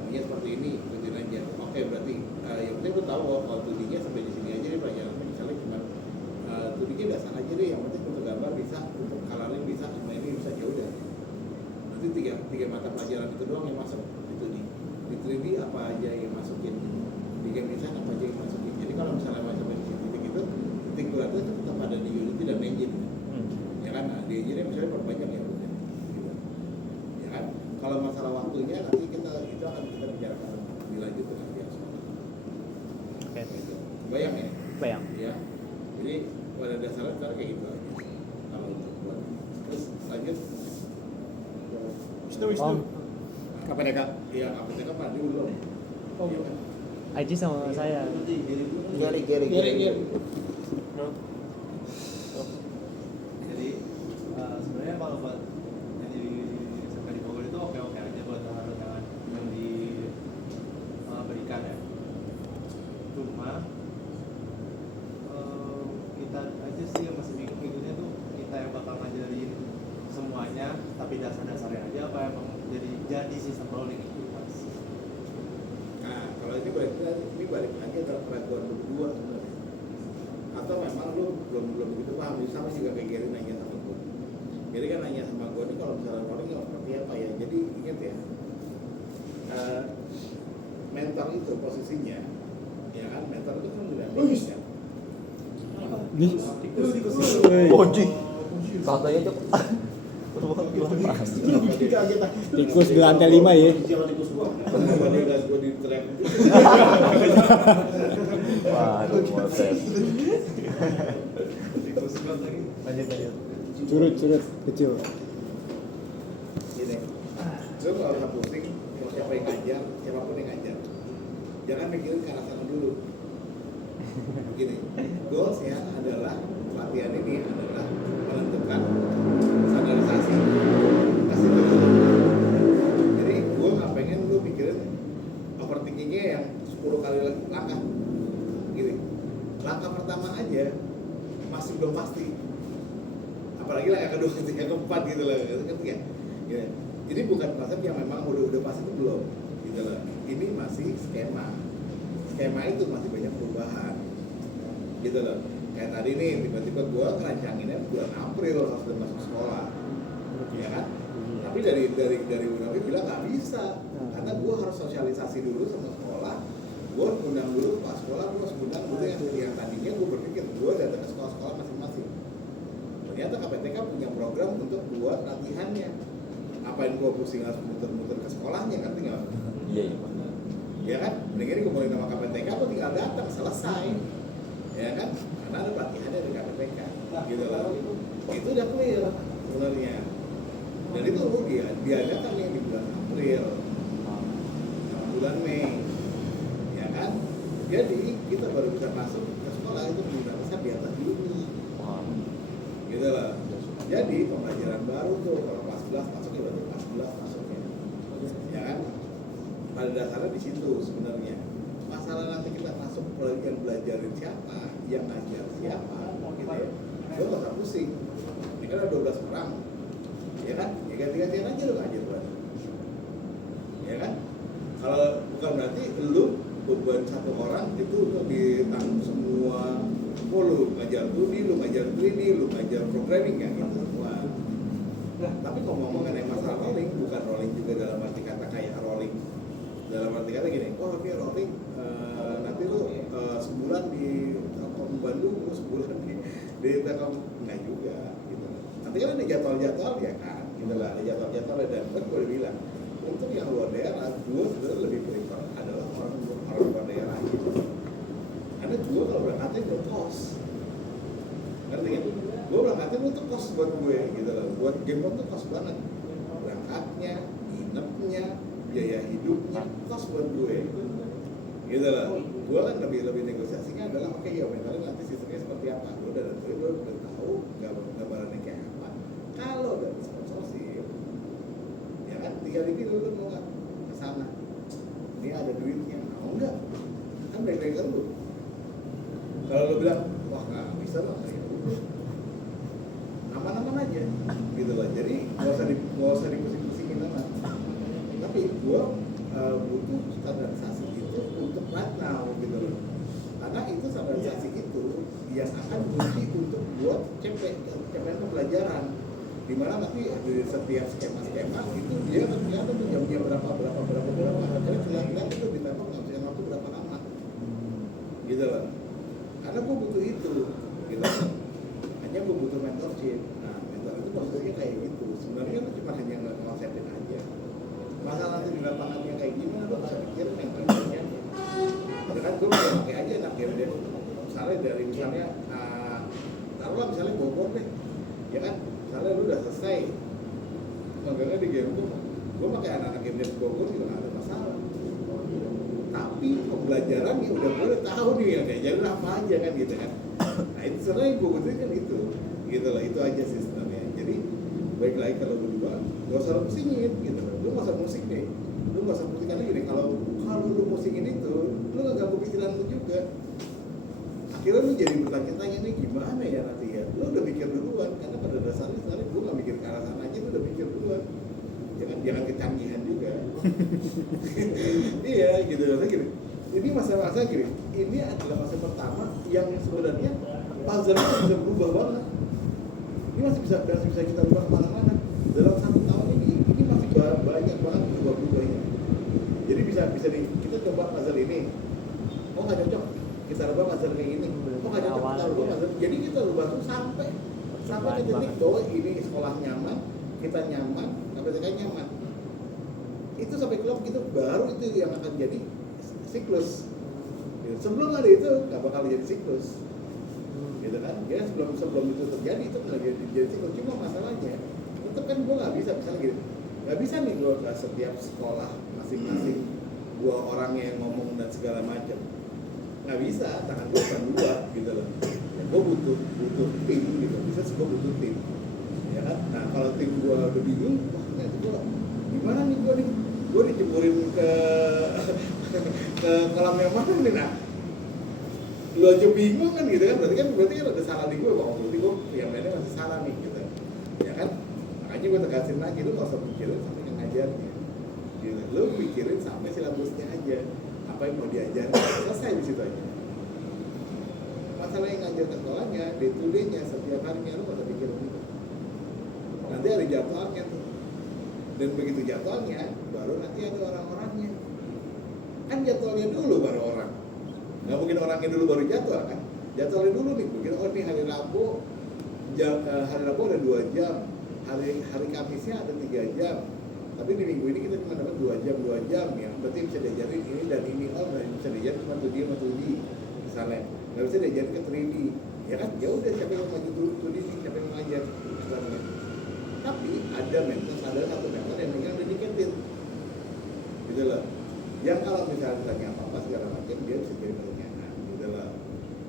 Maunya seperti ini, ikutin aja. Oke, berarti yang penting gue tahu kalau 2D-nya sampai di sini aja deh pelajarannya, misalnya cuma 2D-nya dasar aja deh, yang penting untuk gambar bisa, untuk coloring bisa, cuma ini bisa, ya udah. Nanti tiga mata pelajaran itu doang yang masuk itu di 3D apa aja yang masukin, di game design apa aja yang masukin. Jadi kalau misalnya masuk di titik itu, titik beratnya itu tetap ada di Unity dan Engine. Ya kan, nah, di Engine misalnya perbanyak ya udah. Gitu. Ya kan, kalau masalah waktunya nanti itu akan kita bicarakan lebih lanjut dengan pihak sekolah. Oke. Gitu. Bayang ya? Bayang. Ya. Jadi pada dasarnya sekarang kayak gitu aja. Kalau untuk buat terus lanjut. Om, KPTK? Iya, KPTK maju belum? Oh, Iya kan? Aji sama saya. Gary. Jadi sebenarnya kalau buat yang di SMK di Bogor itu oke aja buat anak-anak yang diberikan ya. Cuma kita aja sih yang masih bingung ikutnya tuh kita yang bakal ngajarin semuanya, tapi dasar-dasarnya aja apa emang jadi sistem rolling itu mas. Nah, kalau ini balik lagi adalah keraguan berdua sebenarnya. Atau memang lu belum begitu paham, sama juga kayak Gary nanya sama gue. Gary kan nanya sama gue ini kalau misalnya rolling seperti apa ya. Jadi ingat ya, mentor itu posisinya, ya kan, mentor itu kan udah ya. Nih. Anjing. Katanya cok. Tikus di lantai 5 ya. Gue di trap. Waduh, Moses. Lanjut. Curut kecil. Gini, lu kalau usah pusing mau siapa yang ngajar, siapapun yang ngajar, jangan mikirin ke arah sana dulu. Begini, goalsnya adalah latihan ini adalah menentukan standarisasi. Kasih dulu. Jadi gue nggak pengen lu mikirin overthinkingnya yang 10 kali langkah. Gini, langkah pertama aja masih belum pasti. Apalagi langkah kedua, ketiga, keempat gitu loh, ketiga. Ya. Jadi bukan konsep yang memang udah pasti itu belum, gitu loh. Ini masih skema itu masih banyak perubahan, gitu loh. Kayak tadi nih, tiba-tiba gue ngerancanginnya bulan April harus udah masuk sekolah, ya kan? Tapi dari Unawi bilang nggak bisa, karena gue harus sosialisasi dulu sama sekolah. Gue undang dulu pas sekolah, gue harus undang dulu yang tadinya gue berpikir gue datang ke sekolah-sekolah masing-masing. Ternyata KPTK punya program untuk buat latihannya. Apain gue pusing harus muter-muter ke sekolahnya kan tinggal. Iya. Ya kan? Mendingan ngomongin sama KPTK, gue tinggal datang selesai. Ya kan? Karena ada pelatihannya dari KPTK. Gitu loh. Itu udah clear sebenarnya. Dan itu diadakan yang di bulan April sama bulan Mei. Ya kan? Jadi kita baru bisa masuk ke sekolah itu menggunakan di atas Juni. Gitu lah. Jadi pembelajaran baru tuh kalau kelas 11 masuknya berarti kelas 11 masuknya. Ya kan? Pada dasarnya di situ sebenarnya. Masalah nanti kita masuk yang belajarin siapa, yang ngajar siapa, gitu ya. Lo gak usah pusing. Ini kan ada 12 orang. Ya kan? Ya ganti-gantian aja lo ngajar berarti. Ya kan? Kalau bukan berarti lu beban satu orang itu untuk ditanggung semua. Oh lu ngajar ini, lu ngajar ini, lu ngajar programming ya gitu semua. Nah, tapi kalau ngomong mengenai masalah rolling, bukan rolling juga dalam arti kata kayak rolling. Dalam arti kata gini, oh ini rolling, nanti lu sebulan di Telkom Bandung, lu sebulan di Telkom enggak juga gitu. Nanti kan ada jadwal-jadwal ya kan, gitu lah, ada jadwal-jadwal dan kan gue udah bilang untuk yang luar daerah, gue sebenarnya lebih prefer adalah orang luar daerah gitu. Karena gue kalau berangkatnya udah kos, ngerti kan? Gue berangkatnya itu kos buat gue gitu loh, buat game tuh kos banget. Berangkatnya, inapnya, biaya hidupnya kos buat gue, gitu loh. Gue kan lebih negosiasinya adalah oke ya, mentalnya nanti sistemnya seperti apa. Gue udah tahu gambarannya kayak apa. Kalau udah sponsorship, ya kan tinggal ini lu mau nggak ke sana? Ini ada duitnya, mau nggak? Kan baik-baik kan lu. Kalau lu bilang wah nggak bisa lah, aman-aman aja, gitu loh. Jadi nggak usah dipusing-pusingin amat. Tapi gue butuh standarisasi itu untuk right now, gitu loh. Karena itu standarisasi itu yang akan kunci untuk buat CPN pembelajaran. Dimana nanti di setiap skema-skema itu dia akan kelihatan tuh jamnya berapa akhirnya kelihatan itu ditempel ngabisin waktu berapa lama, gitu loh. Karena gue butuh itu, gitu. Hanya gue butuh mentorship. Nah, mentor itu maksudnya kayak gitu. Sebenarnya itu cuma hanya ngonsepin aja. Masalah nanti di lapangannya kayak gimana, lo bisa pikirin mentorshipnya. Kan gue bisa pakai aja anak game deh. Misalnya taruhlah misalnya Bogor deh, ya kan? Misalnya lu udah selesai magangnya di game gue pakai anak-anak game di Bogor juga gak ada masalah. Tapi pembelajaran ya udah boleh tahu nih yang kayak jadi apa aja kan gitu kan. Nah itu sebenarnya gue butuhin kan itu, gitu lah, itu aja sih sebenarnya. Jadi baik lagi kalau berdua gak usah lu pusingin gitu loh. Lu gak usah musik deh, lu gak usah pusing karena gini, kalau lu pusingin itu lu gak ganggu pikiran lu juga. Akhirnya lu jadi bertanya-tanya nih gimana ya nanti ya. Lu udah mikir duluan, karena pada dasarnya sebenarnya gue gak mikir ke arah sana aja, lu udah mikir duluan. Jangan kecanggihan juga. Iya gitu loh, gini. Ini masa-masa gini, ini adalah masa pertama yang sebenarnya puzzle-nya bisa berubah banget. Ini masih bisa kita ubah kemana-mana. Dalam 1 tahun ini masih banyak banget berubah-ubahnya. Jadi bisa kita coba puzzle ini, oh nggak cocok, kita rubah puzzle kayak ini, oh nggak cocok, kita rubah puzzle. Jadi kita rubah tuh sampai ke titik bahwa ini sekolah nyaman, kita nyaman, KPTK nyaman. Itu sampai klub itu baru itu yang akan jadi siklus. Sebelum ada itu nggak bakal jadi siklus, gitu kan? Ya sebelum itu terjadi itu nggak jadi siklus. Cuma masalahnya, tetap kan gue nggak bisa misalnya gitu, nggak bisa nih gue ke setiap sekolah masing-masing gue orangnya yang ngomong dan segala macam, nggak bisa. Tangan gue kan dua, gitu loh. Ya, gue butuh tim gitu. Bisa gue butuh tim, ya kan? Nah kalau tim gue udah bingung, wah nanti gue gimana nih gue diceburin ke kolam yang mana nih, nah lu aja bingung kan gitu kan, berarti kan ada salah di gue, bahwa berarti gue yang mainnya masih salah nih gitu, ya kan? Makanya gue tegasin lagi, lu gak usah pikirin sampai yang ngajarnya gitu. Lu pikirin sampai silabusnya aja, apa yang mau diajarin, selesai di situ aja. Masalah yang ngajar ke sekolahnya, day to day-nya, setiap harinya lu gak usah pikirin itu. Nanti ada jadwalnya tuh, dan begitu jadwalnya baru nanti ada orang-orangnya. Kan jadwalnya dulu baru orang, nggak mungkin orangnya dulu baru jadwal kan. Jadwalnya dulu nih, mungkin oh nih hari Rabu ada 2 jam, hari Kamisnya ada 3 jam, tapi di minggu ini kita cuma dapat 2 jam ya, berarti bisa diajarin ini dan ini, oh nggak bisa diajarin cuma 2D misalnya, nggak bisa diajarin ke 3D, ya kan? Ya udah, siapa yang maju dulu 2D, siapa yang ngajar misalnya. Tapi ada satu mentor yang dedicated, gitu loh. Yang kalau misalnya ditanya apa-apa segala macam dia bisa jadi penanya.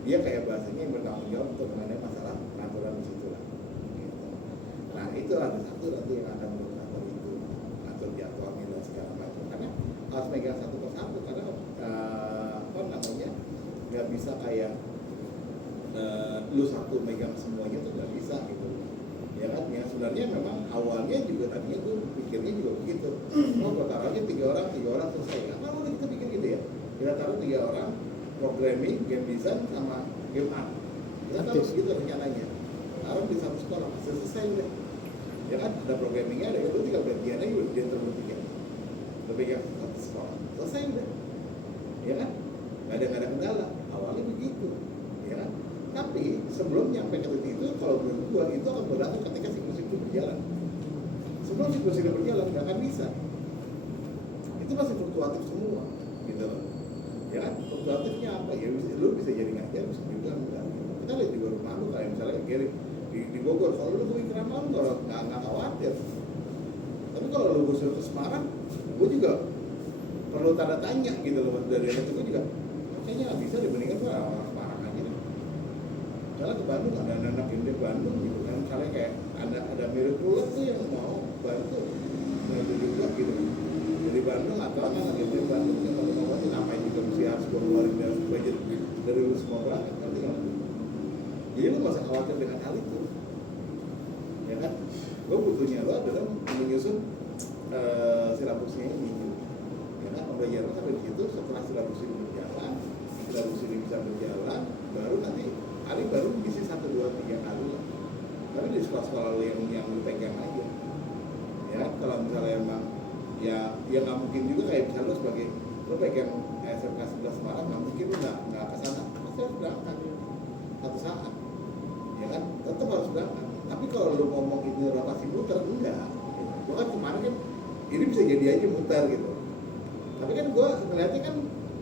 dia kayak bahasanya yang bertanggung jawab untuk mengenai masalah pengaturan di situ lah gitu. Nah itu ada satu nanti yang akan mengatur itu, atur jadwalnya dan segala macam, karena harus megang satu persatu, karena apa namanya, nggak bisa kayak lu satu megang semuanya tuh nggak bisa gitu ya kan. Ya sebenarnya memang awalnya juga tadinya tuh pikirnya juga begitu, gue taruh aja 3 orang selesai. Karena udah kita bikin gitu ya, kita taruh 3 orang programming, game design sama game art, kita taruh begitu rencananya, taruh di satu sekolah selesai udah ya kan. Ada programmingnya, ada itu tinggal bagiannya dia terbentuknya lebih yang satu sekolah selesai udah ya kan, nggak ada kendala. Awalnya begitu ya kan. Tapi sebelum nyampe ke titik itu, kalau menurut gua itu akan berlaku ketika siklus itu berjalan. Sebelum siklus itu berjalan nggak akan bisa. Itu masih fluktuatif semua, gitu loh. Ya kan, fluktuatifnya apa ya? Lu bisa jadi ngajar, bisa juga enggak. Kita lihat juga rumah lu kayak misalnya Gary di Bogor, kalau lu ke Irama lu nggak khawatir. Tapi kalau lu suruh ke Semarang, gua juga perlu tanda tanya gitu loh. Dari itu gua juga kayaknya nggak bisa dibandingkan sama orang Semarang aja deh. Misalnya ke Bandung ada anak yang di Bandung gitu kan, misalnya kayak ada mirip pulau tuh yang mau bantu itu juga gitu. Dari Bandung atau anak yang di Bandung yang mau ngapain juga mesti harus keluarin dari budget dari lu semua berangkat, ngerti nggak? Jadi lu nggak usah khawatir dengan hal itu, ya kan? Gue butuhnya lo adalah menyusun silabusnya ini, ya kan? Pembelajaran sampai di situ. Setelah silabus ini berjalan, silabus ini bisa berjalan, baru nanti kali baru bisa 1, 2, 3 kali lah. Tapi di sekolah-sekolah yang lu pegang aja, ya kalau misalnya emang ya nggak mungkin juga kayak misalnya lu sebagai lu pegang SMK 11 Semarang, nggak mungkin lu nggak kesana, pasti harus berangkat satu saat, ya kan, tetap harus berangkat. Tapi kalau lu ngomong itu rotasi muter, enggak gitu. Gua kan kemarin kan ini bisa jadi aja muter gitu, tapi kan gua ngeliatnya kan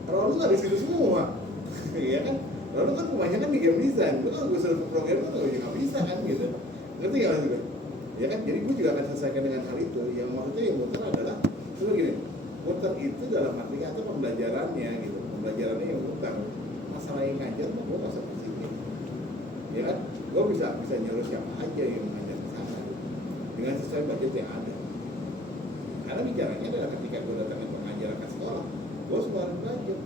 kalau lu nggak di situ semua ya kan. Lalu kan kebanyakan di game design, lu kan gue suruh program kan juga nggak bisa kan gitu, ngerti nggak maksud gue? Ya kan, jadi gue juga akan selesaikan dengan hal itu. Yang maksudnya yang muter adalah seperti gini, muter itu dalam arti atau pembelajarannya gitu, pembelajarannya yang muter. Masalah yang ngajar mah gue nggak usah pusingin, ya kan? Gue bisa nyuruh siapa aja yang ngajar di sana dengan sesuai budget yang ada. Karena bicaranya adalah ketika gue datang ke pengajaran ke sekolah, gue semua harus belajar,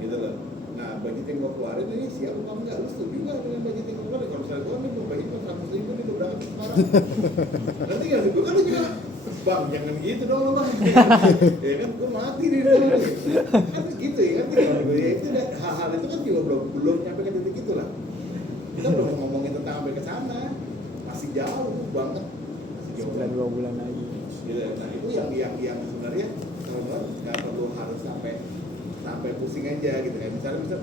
gitu loh. Nah, budget yang gue keluarin ini siap apa enggak? Lu setuju nggak dengan budget yang gue keluarin? Kalau misalnya gue nih budget 100.000 nih gue berangkat ke Semarang, nanti nggak sih? Gue kan juga, bang jangan gitu dong bang, ya kan gue mati nih dong, kan gitu ya kan? Ya itu hal-hal itu kan juga belum nyampe ke titik itu lah. Kita belum ngomongin tentang sampai ke sana, masih jauh banget, masih jauh. 2 bulan lagi. Gitu. Nah itu yang sebenarnya teman-teman nggak perlu harus sampai pusing aja gitu kan. Misalnya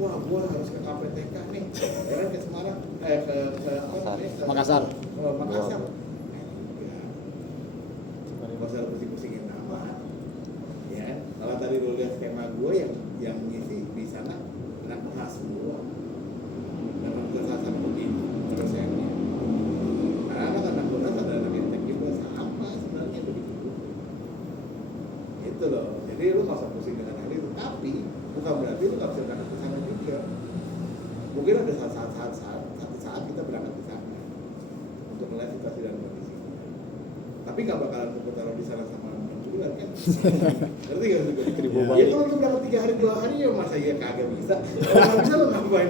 wah gua harus ke KPTK nih, ya kan, ke Semarang, ke Makassar. Makassar. Nggak usah pusing-pusingin apa, ya kan. Kalau tadi lu lihat skema gua yang ngisi di sana anak kelas semua, anak kelas sama begitu dosennya. Anak kelas ada anak yang juga sama sebenarnya begitu. Itu loh. Jadi lu nggak usah pusing dengan hal itu. Tapi bukan berarti lu nggak bisa berangkat ke sana juga. Mungkin ada satu saat kita berangkat ke sana untuk melihat situasi dan kondisi. Tapi nggak bakalan kita taruh di sana sama 6 bulan kan? Ngerti nggak sih? Ya kalau lu berangkat 3 hari 2 hari ya masa ya kagak bisa. Kalau nggak bisa lu ngapain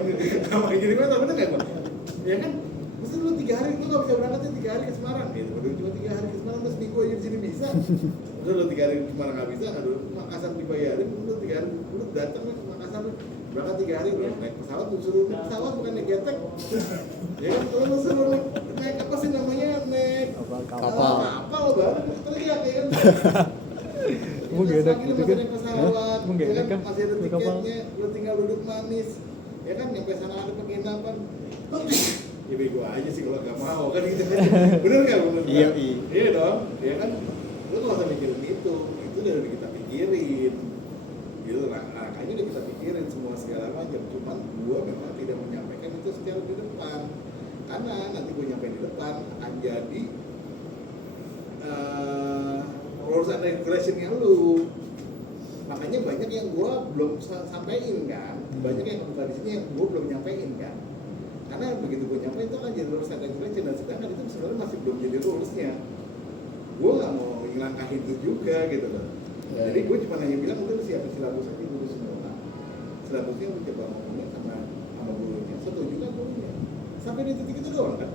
gini mana? Bener nggak bang? Ya kan? Mesti lu 3 hari lu nggak bisa berangkatnya 3 hari ke Semarang gitu. Baru cuma 3 hari ke Semarang terus minggu aja di sini bisa. Udah lu 3 hari ke Semarang nggak bisa, aduh Makassar dibayarin, lu 3 hari lu datang ke Makassar berangkat 3 hari lu naik pesawat, lu suruh naik pesawat bukan naik getek. Ya kan, kalau lu suruh naik apa sih namanya, naik kapal baru teriak ya kan. Emang gak enak gitu kan? Naik pesawat, Emang gak enak kan? masih ada tiketnya, lu tinggal duduk manis, ya kan, nyampe sana ada penginapan. Ya bego aja sih kalau nggak mau kan gitu kan. Bener nggak? Iya dong, ya kan. Lu nggak usah mikirin itu udah kita pikirin gitu. Makanya udah kita pikirin semua segala macam. Cuman gua memang tidak menyampaikan itu secara di depan, karena nanti gua nyampe di depan akan jadi rules and regulationnya lu. makanya banyak yang gue belum sampein kan, banyak yang kebuka di sini yang gue belum nyampein kan, karena begitu gue nyampein itu kan jadi rules and regulation, dan sedangkan itu sebenarnya masih belum jadi rulesnya. Gue nggak mau ngilangkahin itu juga gitu loh. Jadi gue cuma hanya bilang udah siapin silabus aja dulu semua. Silabusnya udah coba ngomongin sama gurunya, setuju kan gurunya. Sampai di titik itu doang kan.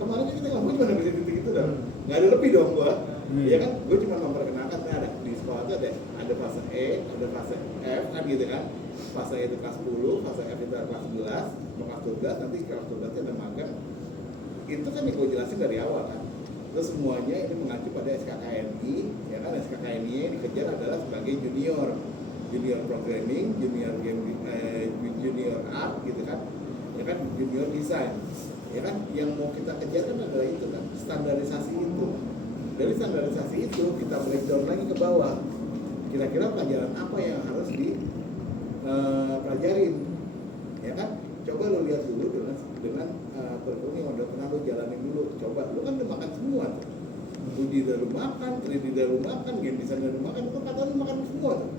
Kemarin kita ngomong cuma sampai di titik itu doang. Nggak ada lebih dong gue. Ya kan, gue cuma memperkenalkan ada di sekolah itu ada fase E, ada fase F kan gitu kan. Fase E itu kelas 10, fase F itu kelas 11, kelas 12, nanti kelas 12 ada magang. Itu kan yang gue jelasin dari awal kan. Terus semuanya ini mengacu pada SKKNI, ya kan, SKKNI yang dikejar adalah sebagai junior programming, junior art gitu kan, ya kan, junior design, ya kan, yang mau kita kejar kan adalah itu kan, standarisasi itu. Dari standarisasi itu kita breakdown lagi ke bawah. Kira-kira pelajaran apa yang harus dipelajarin, ya kan? Coba lo lihat dulu dengan kurikulum yang udah pernah lo jalanin dulu. Coba lo kan udah makan semua tuh. 2D udah lo makan, 3D udah lo makan, game design udah lo makan, itu kata lo makan semua tuh.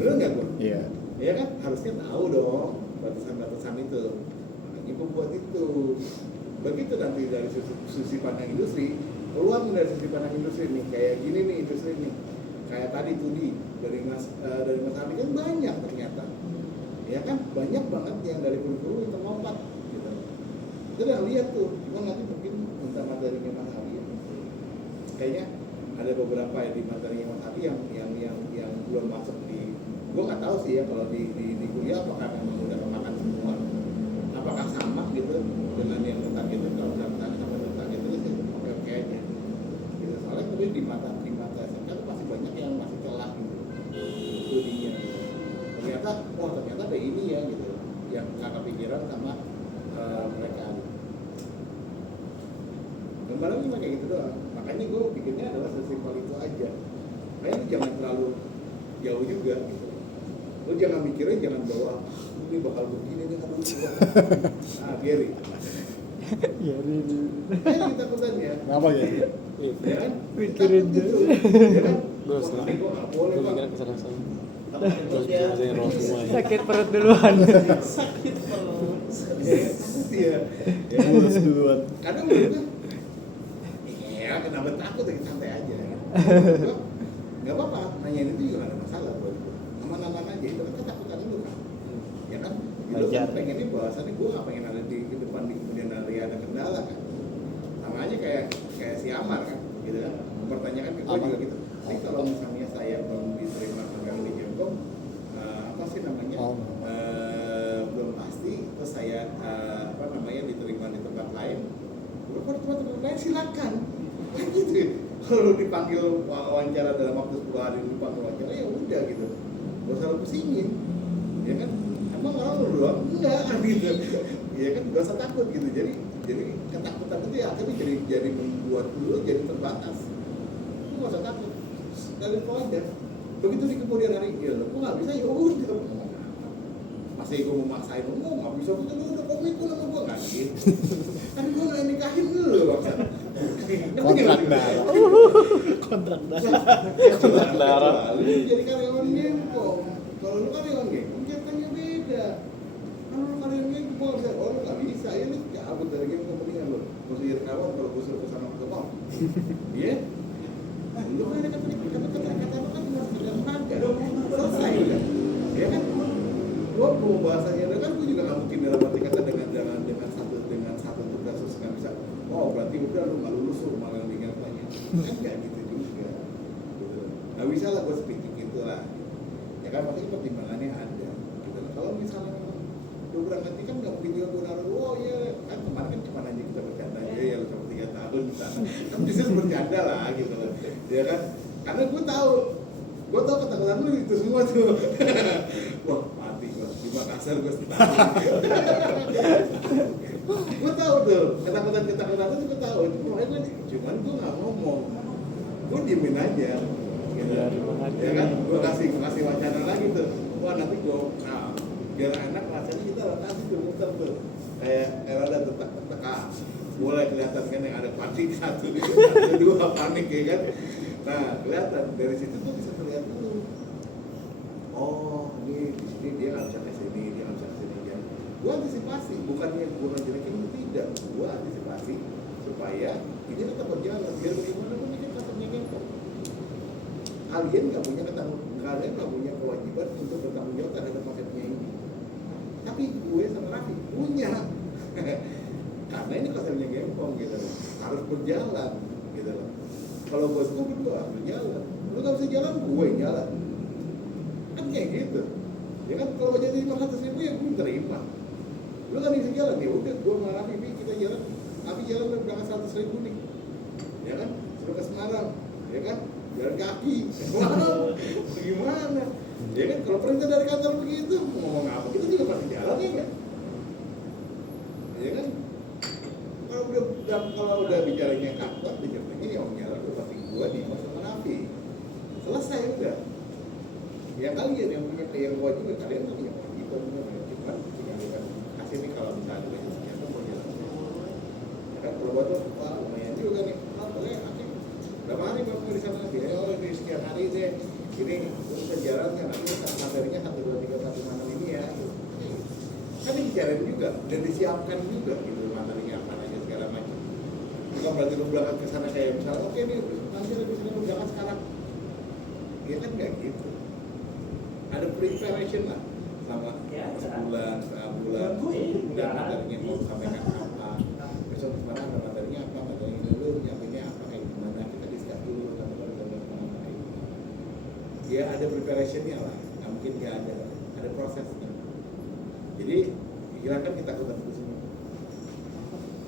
Bener nggak gue? Iya. Ya kan, harusnya tahu dong batasan-batasan itu. Makanya gue buat itu. Begitu nanti dari sisi pandang industri, keluar dari sisi pandang industri nih, kayak gini nih industri nih. Kayak tadi 2D dari Mas Abi kan banyak ternyata. Ya kan, banyak banget yang dari kurikulum yang terlompat gitu. Kita udah lihat tuh, cuma nanti mungkin minta materinya Mas Abi. Kayaknya ada beberapa ya di materinya Mas Abi yang belum masuk di, gua nggak tahu sih ya kalau di kuliah apakah memang udah kemakan semua, apakah sama gitu dengan yang tentang itu. Kalau misalnya sama tentang itu sih oke aja gitu. Soalnya tapi di mata SMK itu masih banyak yang masih celah gitu studinya. Ternyata ada ini ya gitu yang nggak kepikiran sama mereka. Gambaran cuma kayak gitu doang. Makanya gue bikinnya adalah sesimpel itu aja. Makanya lu jangan terlalu jauh juga gitu. Lu jangan mikirin, jangan bawa ini bakal begini nih kan. Biarin. Kayak kita pesannya. Kenapa ya? Ya kan? Mikirin gitu. Ya kan? Gue senang. Gue nggak boleh Gue Pak. mikirnya kesana-sana. Terus ya. sakit perut duluan. Sakit perut. Iya. Ya kan? duluan. Kadang menurut gue, ya kenapa takut ya, santai aja. Gak apa-apa, nanyain itu juga gak ada masalah buat gue. Aman-aman aja, itu kan ketakutan lu kan. Ya kan? Itu kan pengennya bahwasannya gue gak pengen ada di depan di kemudian hari ada kendala kan. Sama aja kayak si Amar kan, gitu kan. Mempertanyakan ke gue juga gitu. Jadi kalau misalnya saya belum diterima magang di Jemkom, apa sih namanya? Belum pasti, terus saya diterima di tempat lain. Udah kok di tempat lain silakan. Kan gitu ya. Kalau dipanggil wawancara dalam waktu 10 hari dipanggil wawancara ya udah gitu. Gak usah lo pusingin. Ya kan? Emang orang lu doang? Enggak kan gitu. Ya kan gak usah takut gitu. Jadi ketakutan itu ya akhirnya jadi membuat dulu jadi terbatas. Lu gak usah takut. Dari itu aja. Begitu di kemudian hari ya lo kok gak bisa ya udah. Masih gue mau maksain lo gak bisa betul lu udah komitmen sama gue gak gitu. Kan gue gak nikahin dulu bangsa. Kontrak darah. Kontrak darah. Lu jadi karyawan Jemkom. Kalau lu karyawan Jemkom jatahnya beda. Kalau lu karyawan Jemkom bisa, lu nggak bisa. Ya lu cabut dari Jemkom mendingan lu. Mesti jadi kawan kalau gue suruh kesana ke mau. Iya. Lu kan ada kata-kata lu kan cuma sekedar magang. Selesai udah. Ya kan? Gua mau bahasanya kan gue juga nggak mungkin dalam arti kata dengan satu tugas terus nggak bisa. Oh berarti udah lu nggak lulus lu malah dengan banyak. Kan nggak gitu juga. Gitu. Nggak bisa lah gue speaking gitu lah. Ya kan pasti pertimbangannya ada. Gitu. Kalau misalnya lu berangkat kan nggak mungkin juga gue naruh. Oh iya kan kemarin kan cuma aja kita bercanda aja ya selama 3 tahun di sana. Kan bisa bercanda lah gitu lah. Ya kan? Karena gue tahu ketakutan lu itu semua tuh. Wah mati gue di Makassar gue gue tahu tuh ketakutan itu gue tahu. Cuman gue nggak ngomong, gue diemin aja. Gitu. Ya kan? Gue kasih wacana lagi tuh. Wah nanti gue biar anak rasanya kita rotasi tuh muter tuh. Kayak ada tetak-tetak mulai kelihatan kan yang ada panik 1, 2 panik ya kan. Nah kelihatan dari situ tuh bisa terlihat dulu oh ini di sini dia nggak bisa ke sini, dia nggak bisa ke sini ya. Gua antisipasi, bukannya gua ngejelekin, tidak, gua antisipasi supaya ini tetap berjalan. Biar bagaimana pun ini kan katanya Gempong. Kalian nggak punya kalian nggak punya kewajiban untuk bertanggung jawab terhadap paketnya ini. Tapi gue sama Raffi punya. Karena ini konsepnya Gempong gitu loh. Harus berjalan gitu loh. Kalau bosku berdua harus berjalan. Lu nggak bisa jalan, gue yang jalan. Kan kayak gitu. Ya kan kalau jadi 500.000 ya gue terima. Lu kan bisa jalan ya udah gue sama Raffi kita jalan. Tapi jalan berangkat 100.000 nih. Ya kan? Suruh ke Semarang. Ya kan? Jalan kaki. Wow, gimana? Ya kan kalau perintah dari kantor begitu mau ngomong apa? Kita juga pasti jalan ya kan? Ya kan? Kalau udah bicaranya kantor, bicaranya ya om jalan udah pasti gua di kos sama Raffi. Selesai udah. Ya kalian yang punya kewajiban, kalian tuh punya kewajiban, cuma tinggal kasih nih kalau misalnya ada sekian tuh mau jalan. Ya kan kalau buat tuh wah lumayan juga nih. Boleh nanti berapa hari bapak di sana? Biar oh ini sekian hari deh. Ini bisa jalan kan nanti materinya 1, 2, 3, 1 malam ini ya. Kan dibicarain juga dan disiapkan juga gitu materinya apa aja segala macam. Bukan berarti lu berangkat ke sana kayak misalnya oke nih nanti lebih sini lu berangkat sekarang. Ya kan nggak gitu. Ada preparation lah sama sebulan, sebulan dan materinya mau sampaikan apa. Besok kemana ada materinya apa, materinya dulu, nyampainya apa kayak gimana kita discuss dulu sama teman-teman. Ya ada preparationnya lah, nggak mungkin nggak ada prosesnya. Jadi hilangkan kita takut itu semua.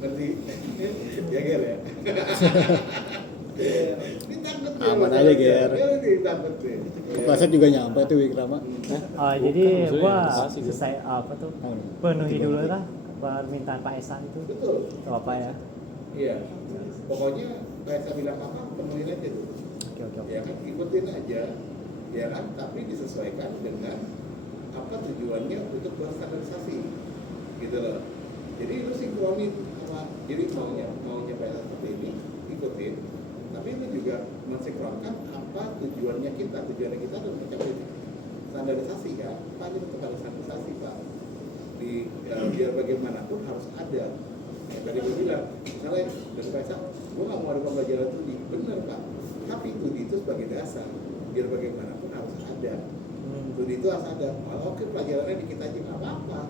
Ngerti? Ya Ger ya. Ditakut Aman aja Ger. Ditakut deh. Kepleset juga nyampe tuh Wikrama. Jadi gua makasih, Ger. selesai apa tuh penuhi dulu lah permintaan Pak Esan tuh. Betul. Apa ya? Iya. Pokoknya kayak saya bilang apa penuhin aja tuh. Oke. Ya kan ikutin aja. Ya kan tapi disesuaikan dengan apa tujuannya untuk berstandarisasi gitu loh. Jadi lu sinkronin sama jadi maunya PSA seperti ini ikutin, tapi lu juga mensinkronkan apa tujuannya kita adalah mencapai standarisasi kan, apa aja untuk ada standarisasi Pak di biar bagaimanapun harus ada. Ya, tadi gue bilang misalnya dari PSA gue nggak mau ada pembelajaran studi, bener Pak, tapi studi itu sebagai dasar biar bagaimanapun harus ada. Studi itu harus ada. Kalau oke pelajarannya dikit aja nggak apa-apa.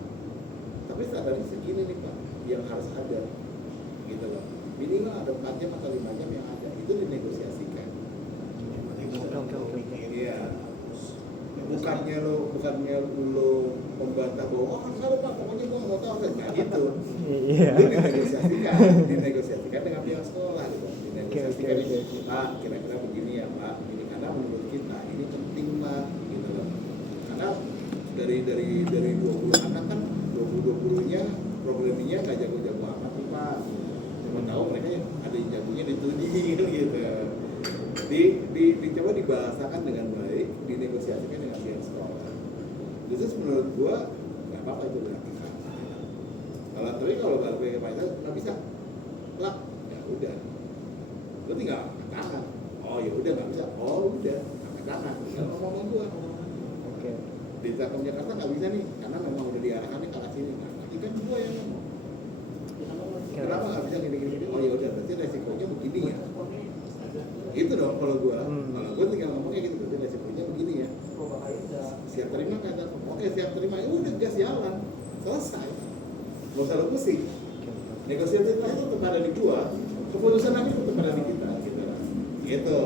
Tapi standarnya segini nih Pak, yang harus ada, gitu loh. Minimal ada 4 jam atau 5 jam yang ada. Itu dinegosiasikan. Oke. Iya. Bukannya lo membantah bahwa harus ada Pak, pokoknya gua nggak mau tahu nggak gitu. Iya. Itu dinegosiasikan dengan pihak sekolah, gitu. Dinegosiasikan Pak, kira-kira begini ya Pak. Ini karena menurut kita ini penting Pak, gitu loh. Karena dari 20 anak kan 20-nya programmingnya nggak jago-jago amat nih Pak. Cuma tahu mereka ada yang jagonya di studi gitu. Dicoba dibahasakan dengan baik, dinegosiasikan dengan pihak sekolah. Itu menurut gua nggak apa-apa itu dilakukan. Kalau balik ke Pak itu nggak bisa, lah ya udah, lu tinggal angkat tangan. Oh ya udah nggak bisa, oh udah angkat tangan. Tinggal ngomong gua. Oke. Di Telkom Jakarta nggak bisa nih, karena memang udah diarahkannya ke arah sini. Nah, nanti kan gua yang ngomong. Kenapa nggak bisa gini? Oh ya udah, berarti resikonya begini ya. Itu dong kalau gua tinggal ngomongnya gitu, berarti resikonya begini ya. Siap terima kata, oke siap terima, ya udah gas jalan, selesai. Gak usah lu pusing. Negosiasi itu tetap ada di gua, keputusan lagi tetap ada di kita, gitu.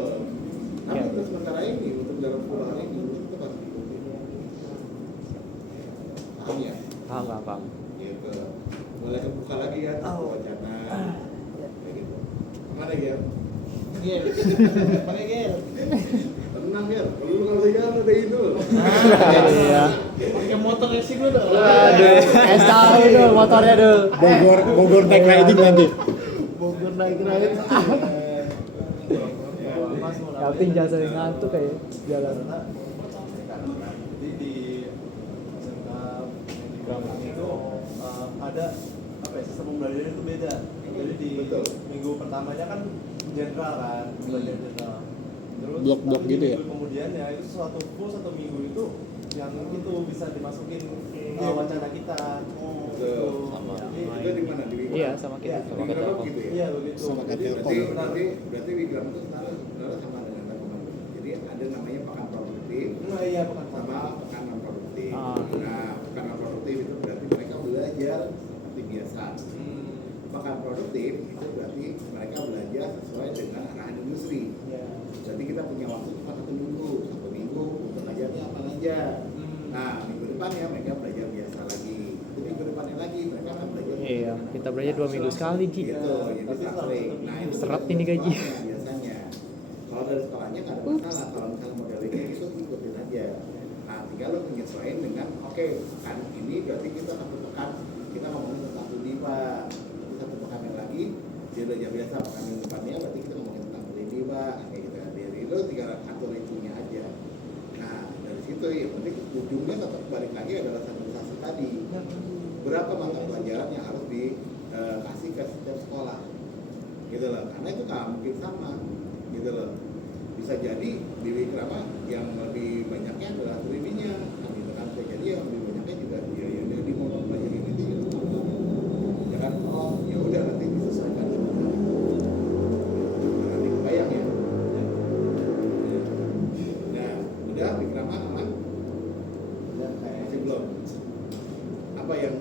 Tapi untuk sementara ini, untuk dalam 10 hari ini, tetap harus diikuti. Paham ya? Paham. Gitu. Mulai kebuka lagi kan, wacana. Kayak gitu. Kemana ya? Gel. Pakai gel. Tenang ya, kalau lu nggak bisa jalan ada Indul. Iya. Pakai motor racing lu dong. Aduh, tahu tuh motornya tuh. Bogor naik riding nanti. Bogor naik. Yang penting jangan sering ngantuk kayak jalan. Jadi di SMK di Gramang itu ada apa ya, sistem pembelajaran itu beda. Jadi di minggu pertamanya kan general kan, belajar general. Terus Blok-blok tapi gitu ya? minggu kemudian ya itu satu minggu itu yang itu bisa dimasukin wacana kita. Sama. Itu di mana? Di Wigram? Iya, sama kita. Di Wigram gitu ya? Iya begitu. Sama kayak Jadi, Telkom. Berarti Wigram itu sebenarnya sama dengan Telkom. Jadi ada namanya pekan produktif nah iya bukan sama pekan non produktif. Ah. Nah, pekan non produktif itu berarti mereka belajar seperti biasa. Pekan produktif itu berarti mereka belajar sesuai dengan arahan industri. Iya. Jadi kita punya waktu cuma 1 minggu untuk belajarnya apa aja. Nah, minggu depannya mereka belajar biasa lagi. Itu minggu depannya lagi mereka akan belajar. Iya, kita belajar 2 minggu sekali, Ji. Gitu, jadi praktek. Nah, itu Seret ini gaji. biasanya. Kalau dari sekolahnya nggak ada masalah. Kalau misalnya modelnya itu ikutin aja. Nah, tinggal lo menyesuaikan dengan oke, pekan ini berarti kita satu pekan kita ngomongin tentang studi Pak. Satu pekan yang lagi dia belajar biasa, pekan yang depannya berarti kita ngomongin tentang studi Pak. Kayak gitu. Jadi lo tinggal atur itunya aja. Nah, dari situ ya penting ujungnya tetap balik lagi adalah standarisasi tadi. Berapa mata pelajaran yang harus dikasih ke setiap sekolah, gitu loh. Karena itu nggak mungkin sama, gitu loh. Bisa jadi di Wikrama yang lebih banyaknya adalah training-nya, nah, gitu kan. Bisa jadi yang lebih banyaknya juga dia di mau belajar ini dia ya kan. Oh ya udah nanti disesuaikan sama nanti kebayang ya. Nah, udah Wikrama aman. Masih belum. Apa yang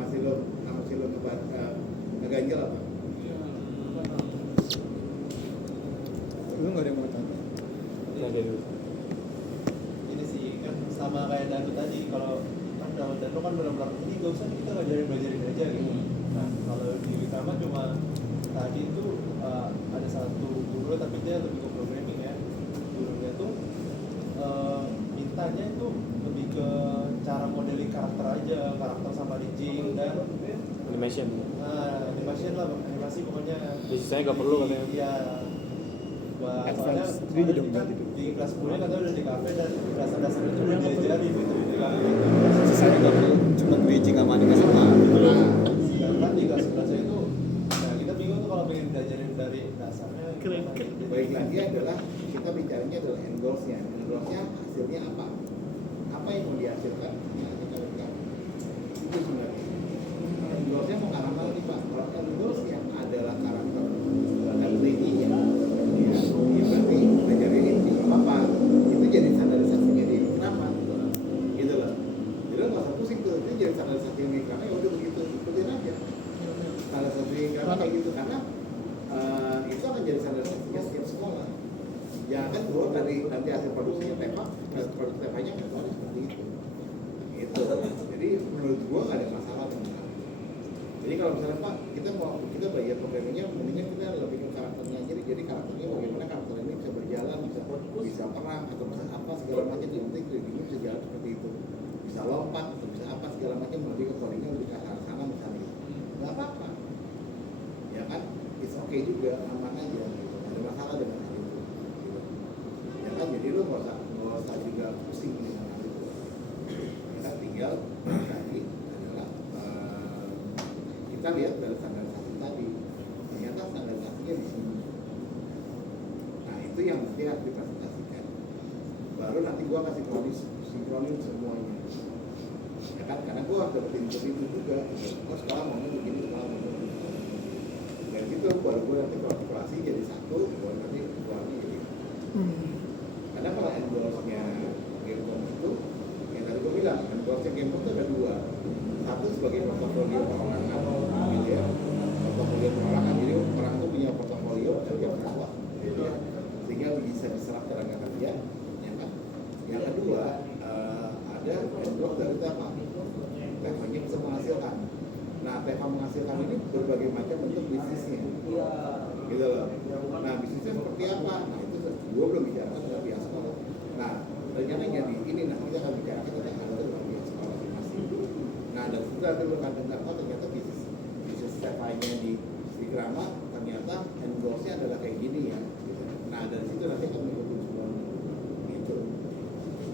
masih lo ngeganjel apa? Lu nggak ada yang mau tanya? Ini sih kan sama kayak Danu tadi, kalau kan dalam Danu kan benar-benar ini gak usah kita belajarin aja gitu. Nah kalau di Wikrama cuma tadi itu ada satu guru tapi dia lebih ke programming ya. Gurunya tuh mintanya itu lebih ke cara modeling karakter aja, karakter sama rigging dan Animation. animation lah, animasi pokoknya. Jadi sisanya nggak perlu katanya. Iya. Soalnya Dia jadi kan gitu. di kelas 10 katanya udah di kafe dan dasar-dasar itu udah diajarin gitu di kafe. Sisanya nggak perlu, cuma bridging sama animasi sama. Sedangkan di kelas 11 itu, nah kita bingung tuh kalau pengen belajarin dari dasarnya. Baik lagi adalah kita bicaranya adalah end goals-nya. End goals-nya hasilnya apa? Apa yang mau dihasilkan? Ya, kita lihat. Itu sebenarnya. End goals-nya mau karakter nih Pak. Kalau end goals-nya adalah karakter dan training-nya, ya berarti belajarin ini apa? Itu jadi standarisasinya di Wikrama, gitu loh. Jadi lo nggak usah pusing tuh. Itu jadi standarisasi di Wikrama ya udah begitu, ikutin aja. Standarisasi di Wikrama kayak gitu karena itu akan jadi standarisasinya setiap sekolah. Jangan keluar dari nanti hasil produksinya tema, hasil produksi temanya keluar seperti itu. Gitu. Jadi menurut gua nggak ada masalah tentang. Jadi kalau misalnya Pak, kita belajar programmingnya, mendingan kita lebih ke karakternya aja. Jadi karakternya bagaimana karakter ini bisa berjalan, bisa perang atau bisa apa segala macam. Yang penting tradingnya bisa jalan seperti itu. Bisa lompat atau bisa apa segala macam. Lebih ke codingnya lebih ke arah sana misalnya. Nggak apa-apa. Ya kan? It's okay juga, aman aja. Gitu. Nggak ada masalah dengan hal itu. Gitu. Ya kan? Jadi lo nggak usah juga pusing dengan hal itu. Ya kan? Tinggal tadi adalah kita lihat dari standarisasi tadi, ternyata standarisasinya di sini. Nah itu yang mesti harus dipresentasikan. Baru nanti gua kasih sinkronin semuanya. Ya kan? Karena gua harus dapetin itu juga. Oh sekarang maunya begini, sekarang maunya begini. Dari situ baru gua nanti kalkulasi jadi satu, baru nanti keluarnya jadi. Karena kalau endorse-nya Gamecom itu, yang tadi gua bilang, endorse-nya Gamecom itu ada dua. Satu sebagai portofolio perorangan, gitu ya. Portofolio perorangan, jadi orang itu punya portofolio setiap siswa, gitu ya. Sehingga bisa diserap tenaga kerja, ya kan. Yang kedua, ada endorse dari TEFA. TEFA-nya bisa menghasilkan. Nah, TEFA menghasilkan ini berbagai macam bentuk bisnisnya, gitu loh. Nah, bisnisnya seperti apa? Nah, itu gua belum bicarakan dengan pihak sekolah. Nah, rencananya di ini nanti kita akan bicarakan tentang hal itu dengan pihak sekolah masing-masing. Nah, dan setelah itu lo akan dengar, oh ternyata bisnis TEFA-nya di Wikrama ternyata end goals-nya adalah kayak gini ya. Gitu. Nah, dari situ nanti akan mengikuti semua gitu.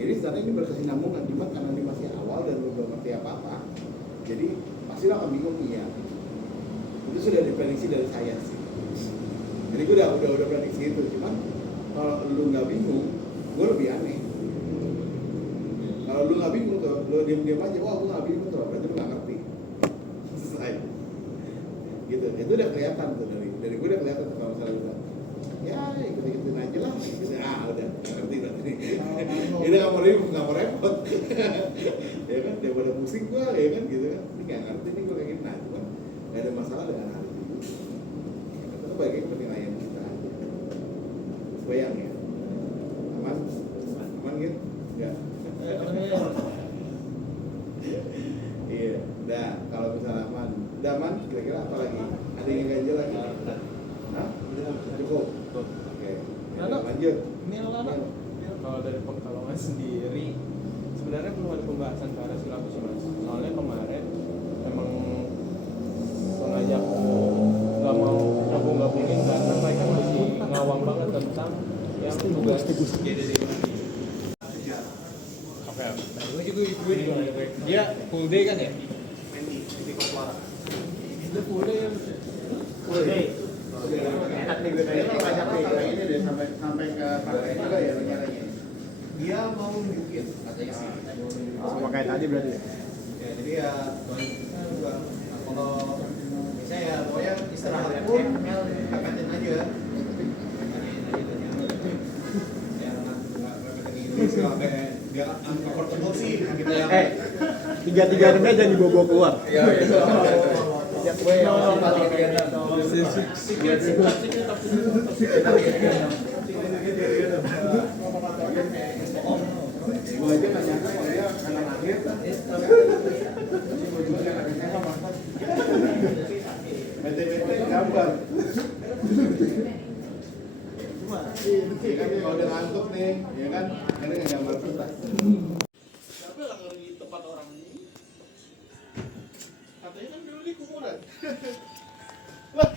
Jadi sebenarnya ini berkesinambungan, cuma karena ini masih awal dan belum ngerti apa-apa, jadi pasti lo akan bingung ya. Itu sudah diprediksi dari saya sih. Jadi gue udah prediksi itu, cuman kalau lu nggak bingung, gue lebih aneh. Kalau Kalau lu nggak bingung tuh, lu diam-diam aja, wah gue nggak bingung tuh, berarti lu nggak ngerti. Selesai. Gitu, itu udah kelihatan tuh dari gue udah kelihatan tuh kalau misalnya udah ya ikut-ikutin aja lah gitu. Udah nggak ngerti berarti. Ini nggak mau repot. Ya kan, dia pada pusing gue, ya kan gitu kan. Ini nggak ngerti nih gue kayak gini, nah cuman nggak ada masalah dengan hal itu. Itu bagian penilaian kita aja. Bayang ya, aman gitu, ya. Iya, udah kalau misalnya aman, kira-kira apa lagi? Ada yang ganjel lagi? Hah? Cukup. Oke. Lanjut. Kalau dari Pekalongan sendiri sebenarnya belum ada pembahasan ke arah silabus sih mas. Soalnya kemarin emang sengaja nggak mau gabung-gabungin karena mereka masih ngawang banget tentang yang tugas jadi dia full day kan ya? Itu full day ya. Full day. Enak nih gue tanya banyak nih kayak ini deh sampai ke partai juga ya rencananya. Dia mau nunjukin katanya sih. Sama kayak tadi berarti ya? Ya jadi ya juga kalau misalnya ya pokoknya istirahat pun angkatin aja. Ya nggak Inggris sampai dia uncomfortable sih kita yang 3-3-6-nya jangan dibawa keluar. iya Gue aja nggak nyangka kalau dia anak akhir. Gue juga anak akhirnya mantap. Bete-bete gambar. Cuma, ya kan kalau udah ngantuk nih, ya kan, akhirnya nggak gambar kita. Siapa yang lagi tempat orang ini? Katanya kan dulu di kuburan. Lah.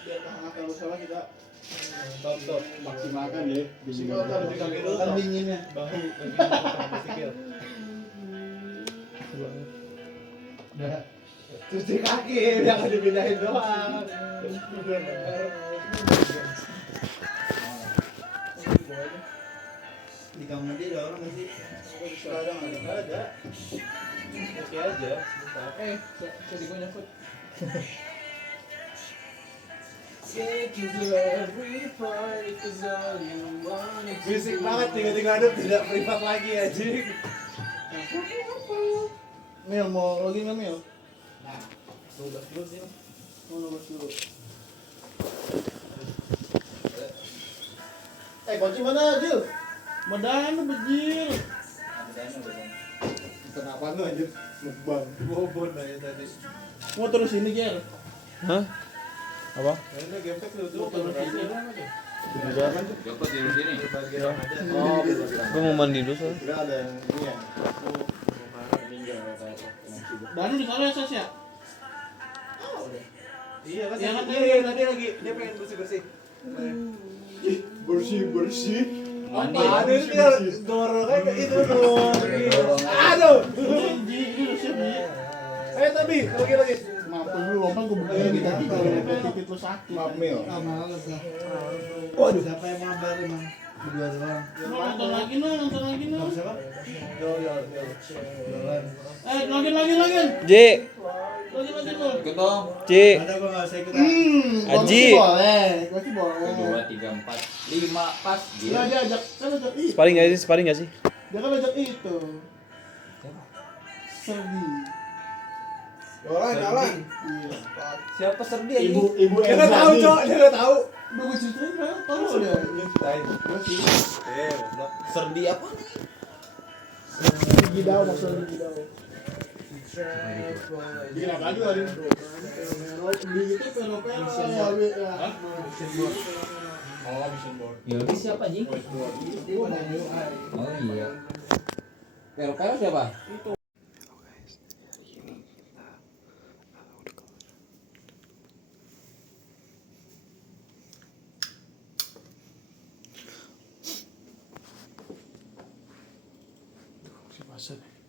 Biar tahan akal usaha kita top Maksimalkan ya. kan dinginnya. Udah cuci kaki, jangan dipindahin doang. di kamar dia ada orang nggak sih? Nggak ada. Oke aja. Sebentar. Jadi gue nyangkut. Bisik banget tiga-tiga aduk tidak privat lagi anjing. Mil mau login nggak Mil? Nah, 12 dulu sih. Mau nomor dulu. Kunci mana, Jil? Medan lu bejil. Kenapa lu anjir? Mukbang. Bobon aja tadi. Mau terus ini Jel. Hah? Apa? Ini game pack lu tuh. Mau terus ini. Oh, gue mau mandi dulu soalnya. Udah ada yang ini ya. Lu meninggal kayak Danu di sana ya Sas ya? Iya kan? Iya kan, Iya tadi lagi dia pengen bersih-bersih. bersih. Mandi. Aduh, dia dorong aja itu dorong. Aduh. Ayo tapi lagi. Maaf dulu lompat gue begini tadi kalau titik lu sakit. Maaf, Mil. Males lah. Waduh, siapa yang mabar emang? Berdua doang. Nonton lagi no. Siapa? Yo. Login. J, Login no. Ikut dong. C, Ada gua enggak usah ikut. Aji. Gua sih boleh. 2, 3, 4, 5 pas. Nah, dia ajak itu. Sparing gak sih? Dia kan ajak itu. Serdi. Jalan. Iya. Siapa Serdi Ibu Dia enggak tahu, Cok. Dia enggak tahu. Udah gue ceritain kan, tahu dia. Lu ceritain. Serdi apa nih? Gidau maksudnya Gidau. Bikin apa lagi tadi? Di itu Peropel ya. Oh, vision board. Yodi siapa Ji? Dia pada UI. Oh iya. Pero siapa? Buset.